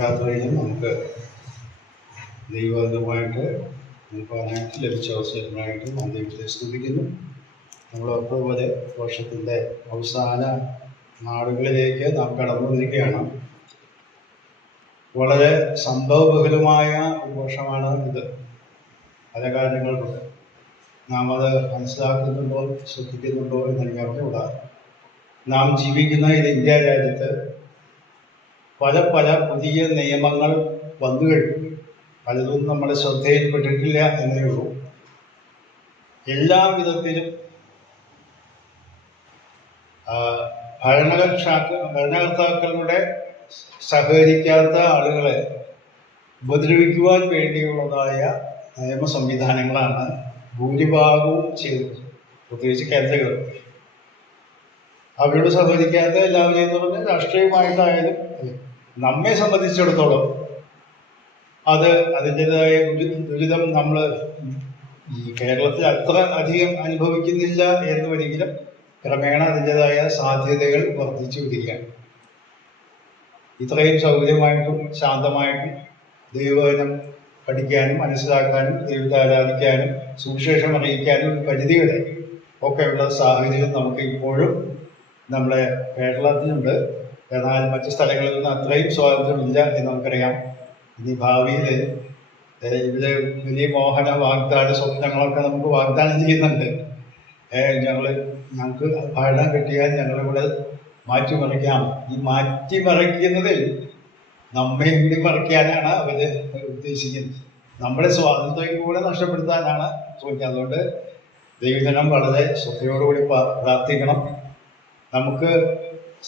യാത്രയിലും നമുക്ക് ദൈവമായിട്ട് നിൽക്കാനായിട്ട് ലഭിച്ച അവസരമായിട്ട് ഞാൻ ദൈവത്തെ സ്തുതിക്കുന്നു. നമ്മളതുപോലെ വർഷത്തിൻ്റെ അവസാന നാടുകളിലേക്ക് നാം കടന്നുവരികയാണ്. വളരെ സംഭവബഹുലമായ ഒരു വർഷമാണ് ഇത്. പല കാര്യങ്ങളുണ്ട്. നാം അത് മനസ്സിലാക്കുന്നുണ്ടോ ശ്രദ്ധിക്കുന്നുണ്ടോ എന്നെനിക്ക് അറിഞ്ഞുകൂടാ. നാം ജീവിക്കുന്ന ഈ ഇന്ത്യ രാജ്യത്ത് പല പല പുതിയ നിയമങ്ങൾ വന്നു കഴിഞ്ഞു. പലതും നമ്മുടെ ശ്രദ്ധയിൽപ്പെട്ടിട്ടില്ല എന്നേ ഉള്ളൂ. എല്ലാ വിധത്തിലും ഭരണകർത്താക്കളുടെ സഹകരിക്കാത്ത ആളുകളെ ഉപദ്രവിക്കുവാൻ വേണ്ടിയുള്ളതായ നിയമ സംവിധാനങ്ങളാണ് ഭൂരിഭാഗവും ചെയ്തത്. പ്രത്യേകിച്ച് കേന്ദ്ര ഗവൺമെന്റ് അവരോട് സഹകരിക്കാത്ത എല്ലാവരെയും എന്ന് പറഞ്ഞാൽ രാഷ്ട്രീയമായിട്ടായാലും നമ്മെ സംബന്ധിച്ചിടത്തോളം അത് അതിൻ്റെതായ ദുരിതം നമ്മൾ ഈ കേരളത്തിൽ അത്ര അധികം അനുഭവിക്കുന്നില്ല എന്ന് ഒരിക്കലും ക്രമേണ അതിൻ്റെതായ സാധ്യതകൾ വർദ്ധിച്ചു വരികയാണ്. ഇത്രയും സൗകര്യമായിട്ടും ശാന്തമായിട്ടും ദൈവവചനം പഠിക്കാനും മനസ്സിലാക്കാനും ദൈവത്തെ ആരാധിക്കാനും സുവിശേഷം അറിയിക്കാനും ഒരു പരിധി വരെ ഒക്കെയുള്ള സാഹചര്യം നമുക്ക് ഇപ്പോഴും നമ്മുടെ കേരളത്തിലുണ്ട്. എന്നാൽ മറ്റു സ്ഥലങ്ങളിൽ നിന്ന് അത്രയും സ്വാതന്ത്ര്യമില്ല എന്ന് നമുക്കറിയാം. ഇനി ഭാവിയിൽ ഇവിടെ വലിയ മോഹന വാഗ്ദാന സ്വപ്നങ്ങളൊക്കെ നമുക്ക് വാഗ്ദാനം ചെയ്യുന്നുണ്ട്. ഞങ്ങൾക്ക് ഭരണം കിട്ടിയാൽ ഞങ്ങളിവിടെ മാറ്റിമറിക്കാം. ഈ മാറ്റിമറിക്കുന്നതിൽ നമ്മെ കൂടി മറിക്കാനാണ് അവര് ഉദ്ദേശിക്കുന്നത്. നമ്മുടെ സ്വാതന്ത്ര്യം കൂടെ നഷ്ടപ്പെടുത്താനാണ് ശ്രമിക്കുന്നത്. അതുകൊണ്ട് ദൈവജനം വളരെ ശ്രദ്ധയോടുകൂടി പ്രാർത്ഥിക്കണം. നമുക്ക്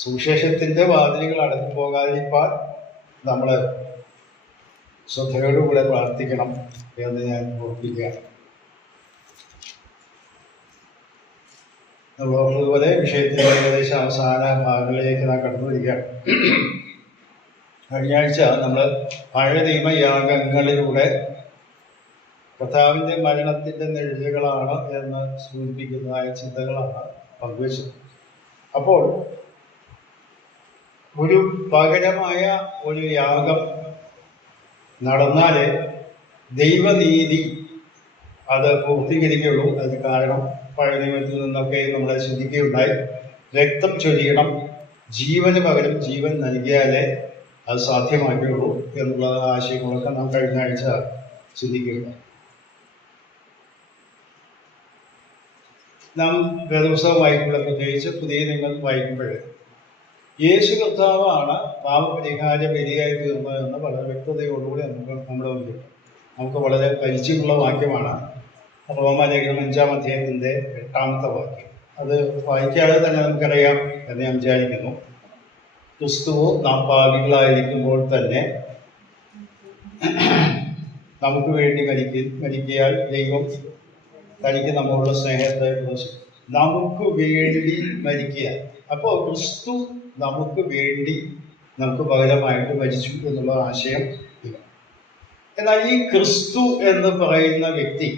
സുവിശേഷത്തിൻ്റെ വാതിലുകൾ അടഞ്ഞു പോകാതിരിക്കാൻ നമ്മൾ ശ്രദ്ധയോടുകൂടെ പ്രാർത്ഥിക്കണം എന്ന് ഞാൻ ഓർപ്പിക്കുകയാണ്. അതുപോലെ വിഷയത്തിൻ്റെ ഏകദേശം അവസാന ഭാഗങ്ങളിലേക്ക് നാം കടന്നു വരികയാണ്. കഴിഞ്ഞ ആഴ്ച നമ്മൾ പഴയ നിയമയാഗങ്ങളിലൂടെ കർത്താവിൻ്റെ മരണത്തിൻ്റെ നിഴലുകളാണ് എന്ന് സൂചിപ്പിക്കുന്നതായ ചിന്തകളാണ് പങ്കുവച്ചത്. അപ്പോൾ ഒരു പകരമായ ഒരു യാഗം നടന്നാലേ ദൈവനീതി അത് പൂർത്തീകരിക്കുള്ളൂ. അതിന് കാരണം പഴയ നിയമത്തിൽ നിന്നൊക്കെ നമ്മളെ ചിന്തിക്കുകയുണ്ടായി. രക്തം ചൊരിയണം, ജീവന് പകരം ജീവൻ നൽകിയാലേ അത് സാധ്യമാക്കുകയുള്ളൂ എന്നുള്ള ആശയങ്ങളൊക്കെ നാം കഴിഞ്ഞ ആഴ്ച ചിന്തിക്കുകയുണ്ടായി. നാം വേദപുസ്തകം വായിക്കുമ്പോൾ പ്രത്യേകിച്ച് പുതിയ നിങ്ങൾ വായിക്കുമ്പോൾ യേശു കർത്താവാണ് പാപപരിഹാര ബലിയായി തീർന്നതെന്ന് വളരെ വ്യക്തതയോടുകൂടി നമ്മുടെ മുന്നിൽ നമുക്ക് വളരെ പരിചയമുള്ള വാക്യമാണ്. റോമാലേഖനം 5-ാം അധ്യായത്തിൻ്റെ 8-ാമത്തെ വാക്യം. അത് വായിക്കാതെ തന്നെ നമുക്കറിയാം എന്ന് ഞാൻ വിചാരിക്കുന്നു. ക്രിസ്തുവോ നാം പാപികളായിരിക്കുമ്പോൾ തന്നെ നമുക്ക് വേണ്ടി മരിക്കയാൽ ദൈവം തനിക്ക് നമ്മളുടെ സ്നേഹത്തെ നമുക്ക് വേണ്ടി മരിക്കുക. അപ്പോൾ ക്രിസ്തു നമുക്ക് വേണ്ടി നമുക്ക് പകരമായിട്ട് മരിച്ചു എന്നുള്ള ആശയം ഇല്ല. എന്നാൽ ഈ ക്രിസ്തു എന്ന് പറയുന്ന വ്യക്തി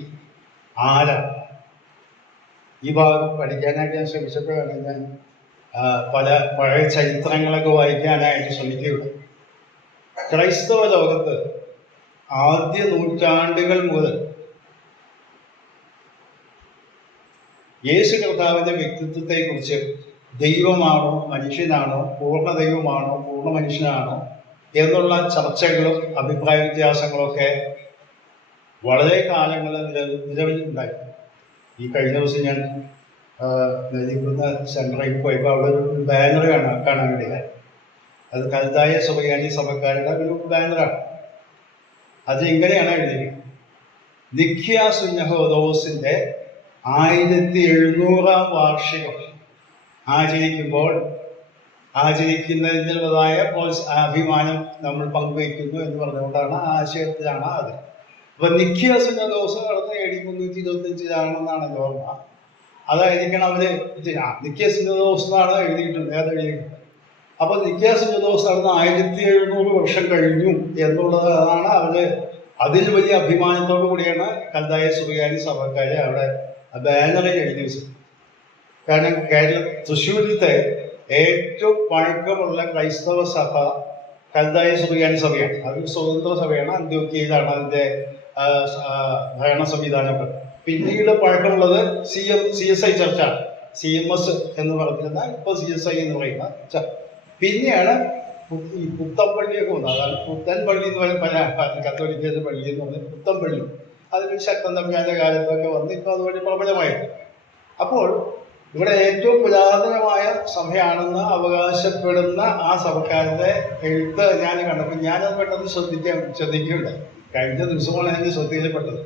ആരാണ്? ഈ ഭാഗം പഠിക്കാനായിട്ട് ഞാൻ ശ്രമിച്ചപ്പോഴാണ് ഞാൻ പല പഴയ ചരിത്രങ്ങളൊക്കെ വായിക്കാനായിട്ട് ശ്രമിക്കുകയുള്ളൂ. ക്രൈസ്തവ ലോകത്ത് ആദ്യ നൂറ്റാണ്ടുകൾ മുതൽ യേശു കർത്താവിൻ്റെ വ്യക്തിത്വത്തെക്കുറിച്ച് ദൈവമാണോ മനുഷ്യനാണോ, പൂർണ്ണ ദൈവമാണോ പൂർണ്ണ മനുഷ്യനാണോ എന്നുള്ള ചർച്ചകളും അഭിപ്രായ വ്യത്യാസങ്ങളൊക്കെ വളരെ കാലങ്ങളിൽ നിലവിലുണ്ടായി. ഈ കഴിഞ്ഞ ദിവസം ഞാൻ നെല്ലിക്കുന്ന സെൻറ്ററിൽ പോയപ്പോൾ അവിടെ ഒരു ബാനർ കാണാൻ വേണ്ടിയാണ്. അത് കൽതായ സുറിയാനി സഭക്കാരുടെ ഒരു ബാനറാണ്. അത് ഇങ്ങനെയാണ് എഴുതിയത്: നിഖ്യ സുന്നഹോദോസിൻ്റെ 1700-ാം വാർഷികം ആചരിക്കുന്നതിനുള്ളതായ അഭിമാനം നമ്മൾ പങ്കുവയ്ക്കുന്നു എന്ന് പറഞ്ഞുകൊണ്ടാണ് ആശയത്തിലാണ് അത്. അപ്പൊ നിഖ്യ സുന്നഹോദോസ് നടന്ന AD 325 ഓർമ്മ. അതായിരിക്കണം അവര് നിഖ്യ സുന്നഹോദോസ് എന്നാണ് എഴുതിയിട്ടുണ്ട്. അത് എഴുതിയിട്ടുണ്ട്. അപ്പൊ നിഖ്യ സുന്നഹോദോസ് നടന്ന 1700 വർഷം കഴിഞ്ഞു എന്നുള്ളതാണ് അവര്. അതിൽ വലിയ അഭിമാനത്തോടു കൂടിയാണ് കൽതായ സുറിയാനി സഭക്കാരെ അവിടെ ബാനറിൽ എഴുതി വെച്ചത്. കാരണം തൃശ്ശൂരിലത്തെ ഏറ്റവും പഴക്കമുള്ള ക്രൈസ്തവ സഭ കൽദായ സുറിയാനി സഭയാണ്. അത് സ്വതന്ത്ര സഭയാണ്. അന്ത്യോക്യയിലാണ് അതിന്റെ ഭരണ സംവിധാനമൊക്കെ. പിന്നീട് പഴക്കമുള്ളത് CSI ചർച്ചാണ്. CMS എന്ന് പറഞ്ഞിരുന്ന ഇപ്പോൾ CSI എന്ന് പറയുന്ന ചർച്ച. പിന്നെയാണ് ഈ പുത്തമ്പള്ളിയൊക്കെ വന്നത്. അതാണ് പുത്തൻ പള്ളി എന്ന് പറയുന്ന പല കത്തോലിക്കയുടെ പള്ളി എന്ന് പറഞ്ഞാൽ പുത്തമ്പള്ളി. അതിന് ശക്തൻ തമ്മിയാന്റെ കാലത്തൊക്കെ വന്ന് ഇപ്പോൾ അതുവഴി പ്രബലമായിരുന്നു. അപ്പോൾ ഇവിടെ ഏറ്റവും പുരാതനമായ സഭയാണെന്ന് അവകാശപ്പെടുന്ന ആ സഭക്കാരുടെ എഴുത്ത് ഞാൻ കണ്ടപ്പോൾ ഞാനത് പെട്ടെന്ന് ശ്രദ്ധിക്കുകയുണ്ടായി. കഴിഞ്ഞ ദിവസമാണ് എനിക്ക് ശ്രദ്ധയിൽപ്പെട്ടത്.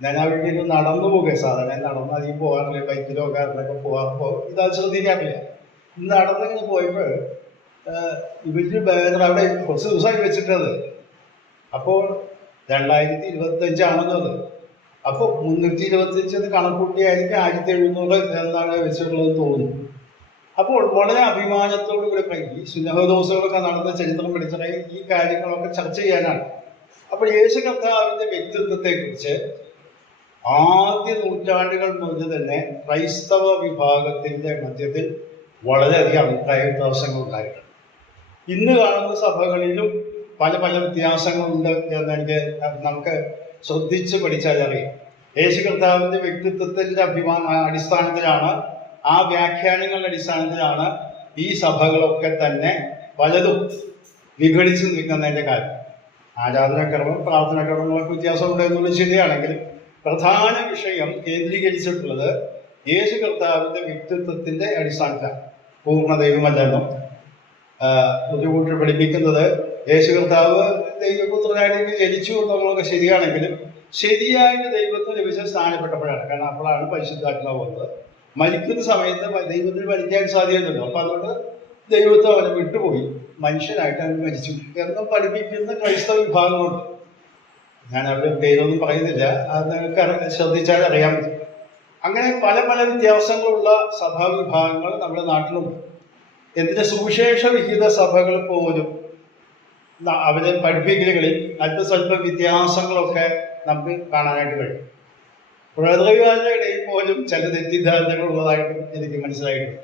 ഞാൻ ആ വീട്ടിൽ നടന്നു പോകുക. സാധാരണ നടന്ന് അധികം പോകാറില്ല, ബൈക്കിലോ കാറിലൊക്കെ പോകാറുമ്പോൾ ഇതത് ശ്രദ്ധിക്കാറില്ല. നടന്നിങ്ങനെ പോയപ്പോൾ ഇവര് ബാനർ അവിടെ കുറച്ച് ദിവസമായി വെച്ചിട്ടത്. അപ്പോൾ 2025 അത്. അപ്പോൾ 325 കണക്കൂട്ടിയായിരിക്കും 1700 എന്നാണ് വെച്ചിട്ടുള്ളത് തോന്നുന്നു. അപ്പോൾ വളരെ അഭിമാനത്തോടു കൂടി ഈ സുന്നഹദോസുകളൊക്കെ നടന്ന ചരിത്രം പഠിച്ചാൽ ഈ കാര്യങ്ങളൊക്കെ ചർച്ച ചെയ്യാനാണ്. അപ്പോൾ യേശു കർത്താവിന്റെ വ്യക്തിത്വത്തെക്കുറിച്ച് ആദ്യ നൂറ്റാണ്ടുകൾ മുതൽ തന്നെ ക്രൈസ്തവ വിഭാഗത്തിന്റെ മധ്യത്തിൽ വളരെയധികം അഭിപ്രായ വ്യത്യാസങ്ങൾ ഉണ്ടായിട്ടുണ്ട്. ഇന്ന് കാണുന്ന സഭകളിലും പല പല വ്യത്യാസങ്ങളുണ്ട് എന്ന് നമുക്ക് ശ്രദ്ധിച്ച് പഠിച്ചാൽ അറിയാം. യേശു കർത്താവിന്റെ വ്യക്തിത്വത്തിന്റെ അടിസ്ഥാനത്തിലാണ്, ആ വ്യാഖ്യാനങ്ങളുടെ അടിസ്ഥാനത്തിലാണ് ഈ സഭകളൊക്കെ തന്നെ പലതും വിഘടിച്ച് നിൽക്കുന്നതിന്റെ കാര്യം. ആരാധനാക്രമം, പ്രാർത്ഥനാക്രമങ്ങളൊക്കെ വ്യത്യാസമുണ്ട് എന്നുള്ളത് ശരിയാണെങ്കിലും പ്രധാന വിഷയം കേന്ദ്രീകരിച്ചിട്ടുള്ളത് യേശു കർത്താവിന്റെ വ്യക്തിത്വത്തിന്റെ അടിസ്ഥാനത്തിലാണ്. പൂർണ്ണ ദൈവമല്ലെന്നും ഒരു കൂട്ടർ പഠിപ്പിക്കുന്നത് യേശു കർത്താവ് ദൈവപുത്രനായിട്ട് ജനിച്ചു എന്നുള്ളതൊക്കെ ശരിയാണെങ്കിലും ശരിയായിട്ട് ദൈവത്തിന് ലഭിച്ച സ്ഥാനപ്പെട്ടപ്പോഴാണ്. കാരണം അപ്പോഴാണ് പരിശുദ്ധാത്മാവ് വന്നത്. മരിക്കുന്ന സമയത്ത് ദൈവത്തിന് മരിക്കാൻ സാധ്യതയുണ്ടല്ലോ. അപ്പൊ അതുകൊണ്ട് ദൈവത്തെ അവനെ വിട്ടുപോയി, മനുഷ്യനായിട്ട് അവൻ മരിച്ചു എന്നും പഠിപ്പിക്കുന്ന ക്രൈസ്തവ വിഭാഗങ്ങളുണ്ട്. ഞാൻ അവരുടെ പേരൊന്നും പറയുന്നില്ല, അത് നിങ്ങൾക്ക് ശ്രദ്ധിച്ചാൽ അറിയാൻ പറ്റും. അങ്ങനെ പല പല വ്യത്യാസങ്ങളുള്ള സഭാവിഭാഗങ്ങൾ നമ്മുടെ നാട്ടിലുണ്ട്. എന്തിന് സുവിശേഷ വിഹിത സഭകൾ പോലും അവരെ പഠിപ്പിക്കലുകളിൽ അല്പസ്വല്പ വ്യത്യാസങ്ങളൊക്കെ നമുക്ക് കാണാനായിട്ട് കഴിയും. പ്രേതകാരുടെ ഇടയിൽ പോലും ചില തെറ്റിദ്ധാരണകൾ ഉള്ളതായിട്ടും എനിക്ക് മനസ്സിലായിട്ടുണ്ട്.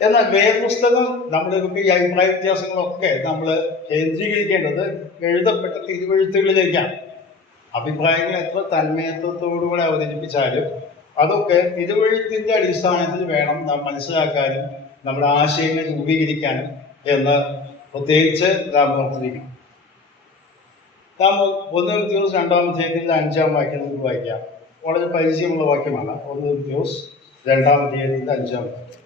എന്നാൽ വേദപുസ്തകം നമ്മുടെയൊക്കെ ഈ അഭിപ്രായ വ്യത്യാസങ്ങളൊക്കെ നമ്മൾ കേന്ദ്രീകരിക്കേണ്ടത് എഴുതപ്പെട്ട തിരുവെഴുത്തുകളിലേക്കാണ്. അഭിപ്രായങ്ങൾ എത്ര തന്മയത്വത്തോടുകൂടെ അവതരിപ്പിച്ചാലും അതൊക്കെ തിരുവെഴുത്തിന്റെ അടിസ്ഥാനത്തിൽ വേണം നാം മനസ്സിലാക്കാനും നമ്മുടെ ആശയങ്ങൾ രൂപീകരിക്കാനും എന്ന് പ്രത്യേകിച്ച് നാം ഓർത്തിരിക്കണം. നാം 1 തിമോഥെയോസ് 2-ാം അധ്യായത്തിൽ 5-ാം വാക്യം നമുക്ക് വായിക്കാം. വളരെ പരിചയമുള്ള വാക്യമാണ്. 1 തിമോഥെയോസ് 2-ാം അധ്യായത്തിൽ 5-ാം വാക്യം.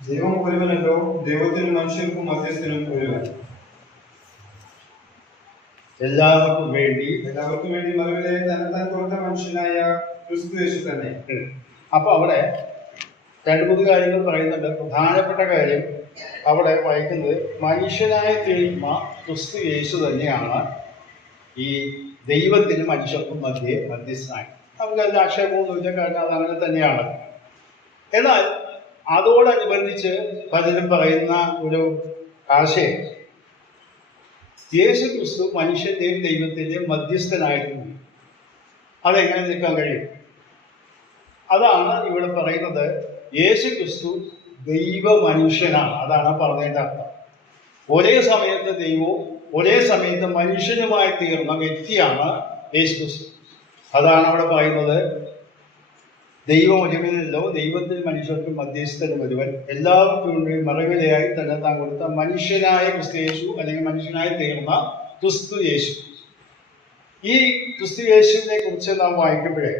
ദൈവം ഒരുവനല്ലോ, ദൈവത്തിനും മനുഷ്യർക്കും മധ്യസ്ഥനും ഒരുവൻ. എല്ലാവർക്കും വേണ്ടി മറുവിലെ തന്നെത്താൻ കൊടുത്ത മനുഷ്യനായ ക്രിസ്തു യേശു തന്നെ. അപ്പൊ അവിടെ 2-3 കാര്യങ്ങൾ പറയുന്നുണ്ട്. പ്രധാനപ്പെട്ട കാര്യം അവിടെ വായിക്കുന്നത് മനുഷ്യനായ തീർന്ന ക്രിസ്തു യേശു തന്നെയാണ് ഈ ദൈവത്തിനും മനുഷ്യർക്കും മധ്യസ്ഥനായി. നമുക്ക് അതിൽ ആക്ഷേപമൊന്നുമില്ല, കാരണം അതങ്ങനെ തന്നെയാണ്. എന്നാൽ അതോടനുബന്ധിച്ച് പലരും പറയുന്ന ഒരു ആശയം, യേശു ക്രിസ്തു മനുഷ്യന്റെയും ദൈവത്തിന്റെയും മധ്യസ്ഥനായിട്ടുണ്ട്. അതെങ്ങനെ നിൽക്കാൻ കഴിയും? അതാണ് ഇവിടെ പറയുന്നത്. യേശു ക്രിസ്തു ദൈവ മനുഷ്യനാണ്. അതാണ് പറഞ്ഞതിന്റെ അർത്ഥം. ഒരേ സമയത്ത് ദൈവവും ഒരേ സമയത്ത് മനുഷ്യനുമായി തീർന്ന വ്യക്തിയാണ് യേശു ക്രിസ്തു. അതാണ് അവിടെ പറയുന്നത്. ദൈവം ഒരുവനല്ലോ, ദൈവത്തിൽ മനുഷ്യർക്ക് മധ്യസ്ഥനും ഒരുവൻ, എല്ലാവർക്കും വേണ്ടി മറവിലയായി തന്നെ താൻ കൊടുത്ത മനുഷ്യനായ ക്രിസ്തു യേശു, അല്ലെങ്കിൽ മനുഷ്യനായി തീർന്ന ക്രിസ്തു യേശു. ഈ ക്രിസ്തു യേശുവിനെ കുറിച്ച് നാം വായിക്കുമ്പോഴേ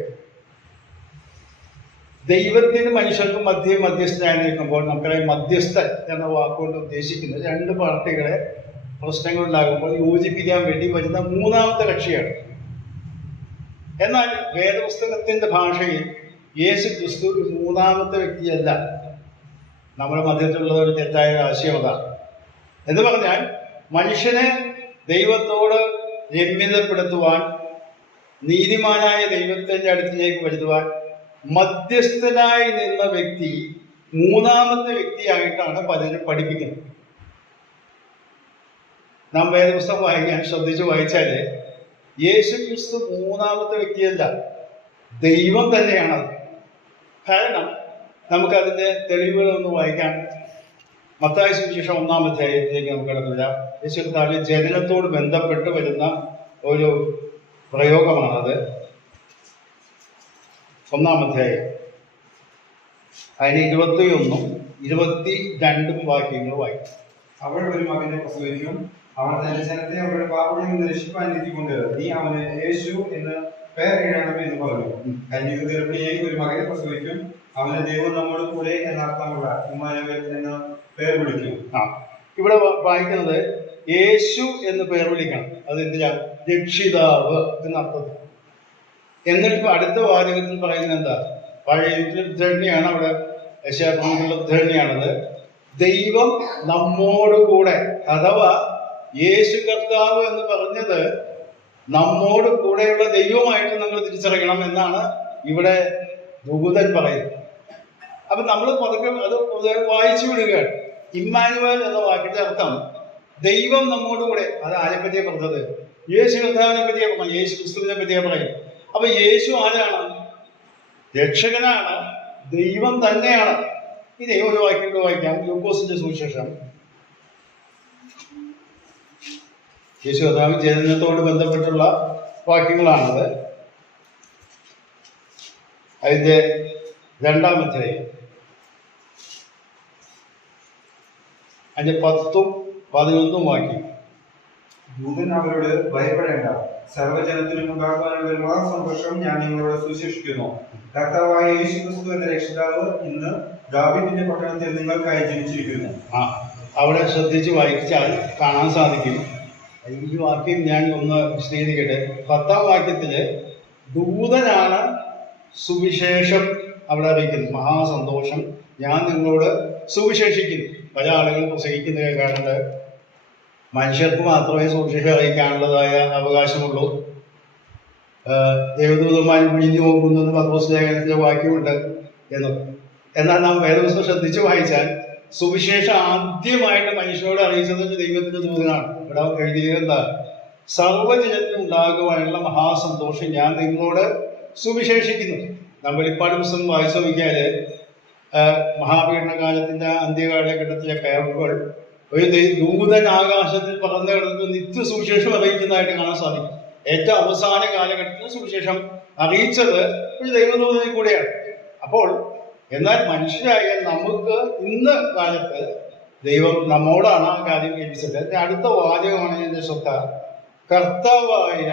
ദൈവത്തിന് മനുഷ്യർക്കും മധ്യസ്ഥനായി നിൽക്കുമ്പോൾ നമുക്കറിയാം, മധ്യസ്ഥൻ എന്ന വാക്കുകൊണ്ട് ഉദ്ദേശിക്കുന്നത് 2 പാർട്ടികളെ പ്രശ്നങ്ങൾ ഉണ്ടാകുമ്പോൾ യോജിപ്പിക്കാൻ വേണ്ടി വരുന്ന 3ാമത്തെ കക്ഷിയാണ്. എന്നാൽ വേദപുസ്തകത്തിന്റെ ഭാഷയിൽ യേശു ക്രിസ്തു ഒരു 3ാമത്തെ വ്യക്തിയല്ല. നമ്മുടെ മധ്യത്തിലുള്ള ഒരു തെറ്റായ ആശയം അതാണ്. എന്ന് പറഞ്ഞാൽ മനുഷ്യനെ ദൈവത്തോട് രമ്യതപ്പെടുത്തുവാൻ, നീതിമാനായ ദൈവത്തിന്റെ അടുത്തിലേക്ക് വരുത്തുവാൻ മധ്യസ്ഥനായി നിന്ന വ്യക്തി 3ാമത്തെ വ്യക്തിയായിട്ടാണ് പലരും പഠിപ്പിക്കുന്നത്. നാം വേദപുസ്തകം വായിക്കാൻ ശ്രദ്ധിച്ച് വായിച്ചാല് യേശു ക്രിസ്തു 3ാമത്തെ വ്യക്തിയല്ല, ദൈവം തന്നെയാണ്. കാരണം നമുക്കതിൻ്റെ തെളിവുകളൊന്ന് വായിക്കാം. മത്തായി സുവിശേഷം 1-ാം അധ്യായത്തിലേക്ക് നമുക്ക് കടന്നില്ല. യേശു കർത്താവ് ജനനത്തോട് ബന്ധപ്പെട്ട് വരുന്ന ഒരു പ്രയോഗമാണത്. 1-ാം അധ്യായം അതിന് 21-ഉം 22-ഉം വാക്യങ്ങൾ വായിക്കും. അവൾ ഒരു മകനെ പ്രസവിക്കും, അവൻ തന്റെ ജനത്തെ അവരുടെ പാപങ്ങളിൽ നിന്ന് രക്ഷിപ്പാൻ എത്തിക്കൊണ്ട് നീ അവന് യേശു എന്ന് പേരിടണം എന്ന് പറഞ്ഞു. കന്യക ഗർഭിണിയായി ഒരു മകനെ പ്രസവിക്കും, അവന് ദൈവം നമ്മോട് കൂടെ എന്നർത്ഥമുള്ള ഇമ്മാനുവേൽ എന്ന പേർ വിളിക്കും. ഇവിടെ വായിക്കുന്നത് യേശു എന്ന് പേർ വിളിക്കണം. അതെന്തിനാ? രക്ഷിതാവ് എന്നർത്ഥത്തിൽ. എന്നിട്ട് അടുത്ത വാചകത്തിൽ പറയുന്നത് എന്താ? പഴയ ഉദ്ധരണിയാണ്, അവിടെ യശയാപ്രവചനത്തിലുള്ള ഉദ്ധരണിയാണത്. ദൈവം നമ്മോടുകൂടെ, അഥവാ യേശു കർത്താവ് എന്ന് പറഞ്ഞത് നമ്മോട് കൂടെയുള്ള ദൈവമായിട്ട് നമ്മൾ തിരിച്ചറിയണം എന്നാണ് ഇവിടെ ദൂതൻ പറയുന്നത്. അപ്പൊ നമ്മൾ പതുക്കെ അത് വായിച്ചു വിടുകയാണ്. ഇമ്മാനുവേൽ എന്ന വാക്കിന്റെ അർത്ഥം ദൈവം നമ്മോടുകൂടെ. അത് ആരെ പറ്റിയാ പറഞ്ഞത്? യേശു കർത്താവിനെ പറ്റിയാ പറഞ്ഞു, യേശു ക്രിസ്തുവിനെ പറ്റിയാ പറയും. അപ്പൊ യേശു ആരാണ്? രക്ഷകനാണ്, ദൈവം തന്നെയാണ്. ഇനി ഒരു വാക്യം വായിക്കാം. ലൂക്കോസിന്റെ സുവിശേഷം. യേശു കർത്താവ് ജനനത്തോട് ബന്ധപ്പെട്ടുള്ള വാക്യങ്ങളാണത്. അതിന്റെ 2-ാം അധ്യായം അതിന്റെ 10-ഉം 11-ഉം വാക്യം. ദൂതൻ അവരോട് ഭയപ്പെടേണ്ട, സർവ്വജനത്തിനും ഉണ്ടാകാനുള്ള ഒരു മഹാസന്തോഷം ഞാൻ നിങ്ങളോട് സുശേഷിക്കുന്നു. കർത്താവായ യേശു ക്രിസ്തു എന്ന രക്ഷിതാവ് ഇന്ന് ദാവീദിന്റെ പട്ടണത്തിൽ നിങ്ങൾക്കായി ജനിച്ചിരിക്കുന്നു. അവിടെ ശ്രദ്ധിച്ച് വായിച്ചാൽ കാണാൻ സാധിക്കും. ഈ വാക്യം ഞാൻ ഒന്ന് വിശദീകരിക്കട്ടെ. 10-ാം വാക്യത്തില് ദൂതനാണ് സുവിശേഷം അവിടെ അറിയിക്കുന്നത്. മഹാസന്തോഷം ഞാൻ നിങ്ങളോട് സുവിശേഷിക്കുന്നു. പല ആളുകൾ പ്രസംഗിക്കുന്നത് കേൾക്കാറുണ്ട്, മനുഷ്യർക്ക് മാത്രമേ സുവിശേഷം അറിയിക്കാനുള്ളതായ അവകാശമുള്ളൂ, ദേവദൂതന്മാർ വിഴിഞ്ഞു പോകുന്നു എന്ന് പത്രോസ് ലേഖനത്തിലെ വാക്യമുണ്ട് എന്ന്. എന്നാൽ നാം വേദപുസ്തകം ശ്രദ്ധിച്ചു വായിച്ചാൽ സുവിശേഷം ആദ്യമായിട്ട് മനുഷ്യരോട് അറിയിച്ചത് ദൈവത്തിന്റെ ദൂതനാണ്. ഇവിടെ എഴുതിയത് എന്താ? സർവ്വജനത്തിനും ഉണ്ടാകുവാനുള്ള മഹാസന്തോഷം ഞാൻ നിങ്ങളോട് സുവിശേഷിക്കുന്നു. നമ്മൾ വെളിപ്പാട് പുസ്തകം വായിച്ചു നോക്കിയാല് മഹാപീഡനകാലത്തിന്റെ അന്ത്യകാലഘട്ടത്തിലെ കയറുകൾ ഒരു ദൂതൻ ആകാശത്തിൽ പറന്നു കിടന്ന് നിത്യ സുവിശേഷം അറിയിക്കുന്നതായിട്ട് കാണാൻ സാധിക്കും. ഏറ്റവും അവസാന കാലഘട്ടത്തിൽ സുവിശേഷം അറിയിച്ചത് ഒരു ദൈവദൂതനിൽ കൂടെയാണ്. അപ്പോൾ എന്നാൽ മനുഷ്യരായ നമുക്ക് ഇന്ന് കാലത്ത് ദൈവം നമ്മോടാണ് ആ കാര്യം ഏൽപ്പിച്ചത്. അടുത്ത വാചകമാണ് എന്റെ ശ്രദ്ധ. കർത്താവായ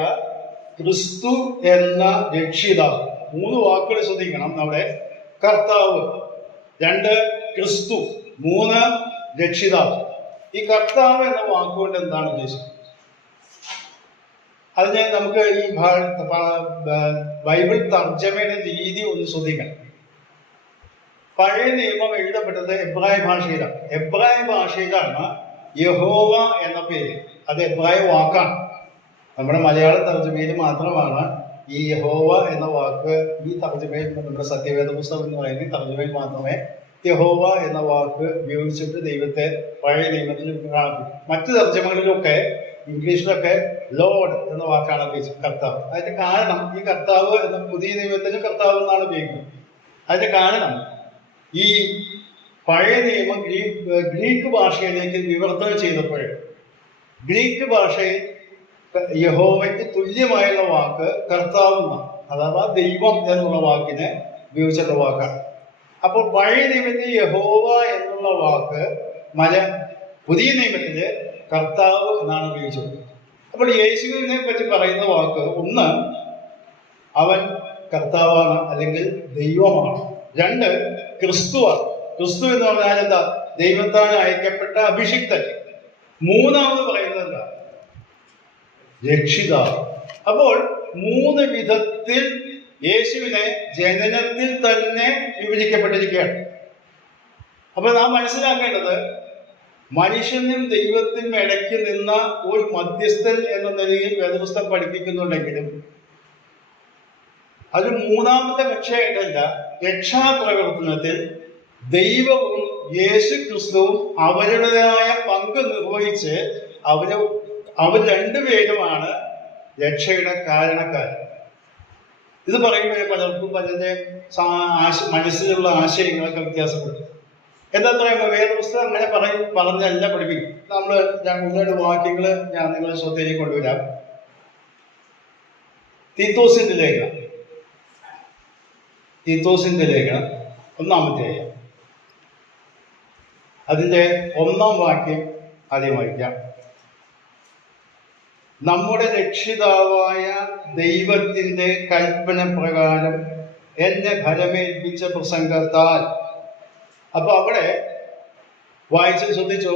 ക്രിസ്തു എന്ന രക്ഷിതാവ്. 3 വാക്കുകൾ ശ്രദ്ധിക്കണം നമ്മുടെ. കർത്താവ്, 2 ക്രിസ്തു, 3 രക്ഷിതാവ്. ഈ കർത്താവ് എന്ന വാക്കുകൊണ്ട് എന്താണ് ഉദ്ദേശിക്കുന്നത്? അതിനെ നമുക്ക് ഈ ബൈബിൾ തർജ്ജമയുടെ രീതി ഒന്ന് ശ്രദ്ധിക്കണം. പഴയ നിയമം എഴുതപ്പെട്ടത് എബ്രായ ഭാഷയിലാണ്. എബ്രായ ഭാഷയിലാണ് യഹോവ എന്ന പേര്. അത് എബ്രായ വാക്കാണ്. നമ്മുടെ മലയാള തർജ്ജമയിൽ മാത്രമാണ് ഈ യഹോവ എന്ന വാക്ക് ഈ തർജ്ജമയിൽ, നമ്മുടെ സത്യവേദ പുസ്തകം എന്ന് പറയുന്ന തർജ്ജമയിൽ മാത്രമേ യഹോവ എന്ന വാക്ക് ഉപയോഗിച്ചിട്ട് ദൈവത്തെ പഴയ നിയമത്തിൽ കാണും. മറ്റു തർജ്ജമകളിലൊക്കെ ഇംഗ്ലീഷിലൊക്കെ ലോർഡ് എന്ന വാക്കാണ് ഉപയോഗിച്ചത്, കർത്താവ്. അതിന്റെ കാരണം ഈ കർത്താവ് എന്ന പുതിയ നിയമത്തിൽ കർത്താവ് എന്നാണ് ഉപയോഗിക്കുന്നത്. അതിന്റെ കാരണം ഈ പഴയ നിയമം ഗ്രീക്ക് ഭാഷയിലേക്ക് വിവർത്തനം ചെയ്തപ്പോൾ ഗ്രീക്ക് ഭാഷയിൽ യഹോവയ്ക്ക് തുല്യമായുള്ള വാക്ക് കർത്താവ് എന്നാണ്, അഥവാ ദൈവം എന്നുള്ള വാക്കിനെ ഉപയോഗിച്ചിട്ടുള്ള വാക്കാണ്. അപ്പോൾ പഴയ നിയമത്തിൽ യഹോവ എന്നുള്ള വാക്ക് പുതിയ നിയമത്തില് കർത്താവ് എന്നാണ് ഉപയോഗിച്ചത്. അപ്പോൾ യേശുവിനെ പറ്റി പറയുന്ന വാക്ക്, ഒന്ന് അവൻ കർത്താവാണ് അല്ലെങ്കിൽ ദൈവമാണ്. 2 ക്രിസ്തുവാണ്. ക്രിസ്തു എന്ന് പറഞ്ഞാൽ എന്താ? ദൈവത്താൽ അയക്കപ്പെട്ട അഭിഷിക്തൻ. 3ാമത് പറയുന്നത് എന്താ? രക്ഷിതാവ്. അപ്പോൾ 3 വിധത്തിൽ യേശുവിനെ ജനനത്തിൽ തന്നെ വിഭജിക്കപ്പെട്ടിരിക്കുകയാണ്. അപ്പൊ നാം മനസ്സിലാക്കേണ്ടത് മനുഷ്യനും ദൈവത്തിനും ഇടയ്ക്ക് നിന്ന ഒരു മധ്യസ്ഥൻ എന്ന നിലയിൽ വേദപുസ്തകം പഠിപ്പിക്കുന്നുണ്ടെങ്കിലും അത് 3ാമത്തെ കക്ഷിയായിട്ടല്ല. രക്ഷാപ്രവർത്തനത്തിൽ ദൈവവും യേശു ക്രിസ്തുവും അവരുടേതായ പങ്ക് നിർവഹിച്ച് അവർ 2 പേരുമാണ് രക്ഷയുടെ കാരണക്കാരൻ. ഇത് പറയുമ്പോൾ പലർക്കും പലരുടെ മനസ്സിലുള്ള ആശയങ്ങളൊക്കെ വ്യത്യാസപ്പെടും. എന്താ പറയുമ്പോൾ വേദപുസ്തകം അങ്ങനെ പറഞ്ഞല്ല പഠിപ്പിക്കും. നമ്മൾ ഒന്ന് വാക്യങ്ങൾ ഞാൻ നിങ്ങളെ ശ്രദ്ധയിലേക്ക് കൊണ്ടുവരാം. തീത്തോസിന്റെ ലേഖനം 1-ാം അധ്യായം അതിന്റെ 1-ാം വാക്യം ആദ്യം വായിക്കാം. നമ്മുടെ രക്ഷിതാവായ ദൈവത്തിന്റെ കൽപ്പന പ്രകാരം എന്നെ ഫലമേൽപ്പിച്ച പ്രസംഗത്താൽ. അപ്പൊ അവിടെ വായിച്ച് ശ്രദ്ധിച്ചോ,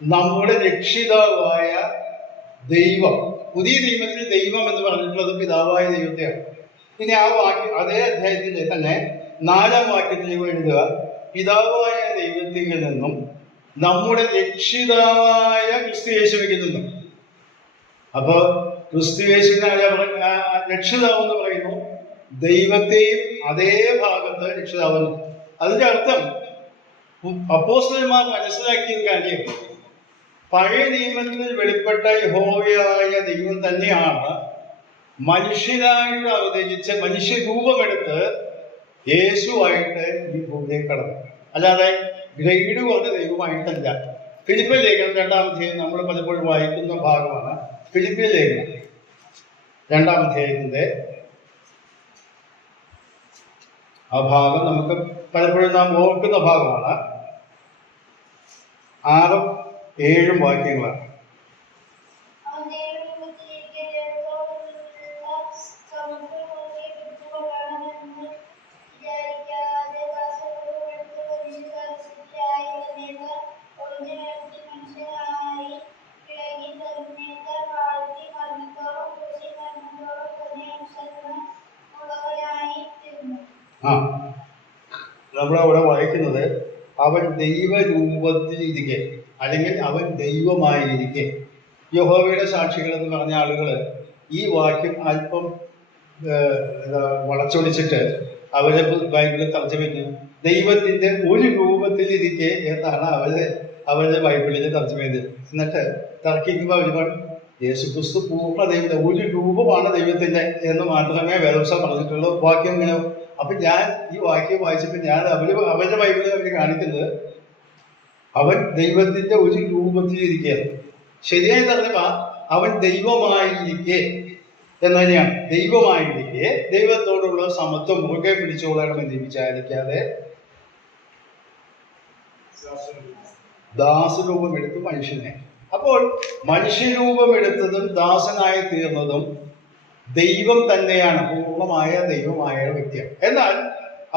നമ്മുടെ രക്ഷിതാവായ ദൈവം. പുതിയ നിയമത്തിൽ ദൈവം എന്ന് പറഞ്ഞിട്ടുള്ളത് പിതാവായ ദൈവത്തെയാണ്. ഇനി ആ വാക്യം അതേ അധ്യായത്തിന്റെ തന്നെ 4-ാം വാക്യത്തിലേക്ക് എഴുതുക, പിതാവായ ദൈവത്തിൽ നിന്നും നമ്മുടെ രക്ഷിതാവായ ക്രിസ്തുയേശുവിൽ നിന്നും. അപ്പൊ ക്രിസ്തുയേശുവിനെ രക്ഷിതാവ് എന്ന് പറയുന്നു, ദൈവത്തെയും അതേ ഭാഗത്ത് രക്ഷിതാവെന്നു. അതിന്റെ അർത്ഥം അപ്പോസ്തലന്മാർ മനസ്സിലാക്കിയ കാര്യം, പഴയ നിയമത്തിൽ വെളിപ്പെട്ട യഹോവയായ ദൈവം തന്നെയാണ് മനുഷ്യനായിട്ട് അവതരിച്ച് മനുഷ്യരൂപമെടുത്ത് യേശുവായിട്ട് ഈ ഭൂമിയെ കടന്നു. അല്ലാതെ ഗ്രേഡ് കുറഞ്ഞ ദൈവമായിട്ടല്ല. ഫിലിപ്പിയർ ലേഖനം 2-ാം അധ്യായം നമ്മൾ പലപ്പോഴും വായിക്കുന്ന ഭാഗമാണ്. ഫിലിപ്പിയർ ലേഖനം 2-ാം അധ്യായത്തിന്റെ ആ ഭാഗം നമുക്ക് പലപ്പോഴും നാം ഓർക്കുന്ന ഭാഗമാണ്. 6-ഉം 7-ഉം വാക്യങ്ങളാണ്. നമ്മളവിടെ വായിക്കുന്നത് അവൻ ദൈവരൂപത്തിൽ ഇരിക്കെ, അല്ലെങ്കിൽ അവൻ ദൈവമായിരിക്കെ. യഹോവയുടെ സാക്ഷികൾ എന്ന് പറഞ്ഞ ആളുകൾ ഈ വാക്യം അല്പം വളച്ചൊടിച്ചിട്ട് അവരെ ബൈബിളിൽ തർജ്ജമയ്ക്കും. ദൈവത്തിന്റെ ഒരു രൂപത്തിൽ ഇരിക്കെ എന്നാണ് അവരുടെ ബൈബിളിൽ തർജ്ജമ ചെയ്തത്. എന്നിട്ട് തർക്കിക്കുമ്പോൾ അവർ യേശുക്രിസ്തു പൂർണ്ണ ദൈവത്തെ ഒരു രൂപമാണ് ദൈവത്തിന്റെ എന്ന് മാത്രമേ വേദപുസ്തകം പറഞ്ഞിട്ടുള്ളൂ. വാക്യം ഇങ്ങനെ. അപ്പൊ ഞാൻ ഈ വാക്യം വായിച്ചപ്പോൾ ഞാൻ അവരുടെ ബൈബിളിൽ അവർ കാണിക്കുന്നത് അവൻ ദൈവത്തിന്റെ ഒരു രൂപത്തിൽ ഇരിക്കുകയാണ്. ശരിയായി പറഞ്ഞ അവൻ ദൈവമായിരിക്കെ എന്ന് തന്നെയാണ്. ദൈവമായിരിക്കെ ദൈവത്തോടുള്ള സമത്വം മുറുകെ പിടിച്ചോളണമെന്ന് വിചാരിക്കാതെ ദാസരൂപം എടുത്തു മനുഷ്യനെ. അപ്പോൾ മനുഷ്യരൂപം എടുത്തതും ദാസനായി തീർന്നതും ദൈവം തന്നെയാണ്, പൂർണ്ണമായ ദൈവമായ വ്യക്തിയാണ്. എന്നാൽ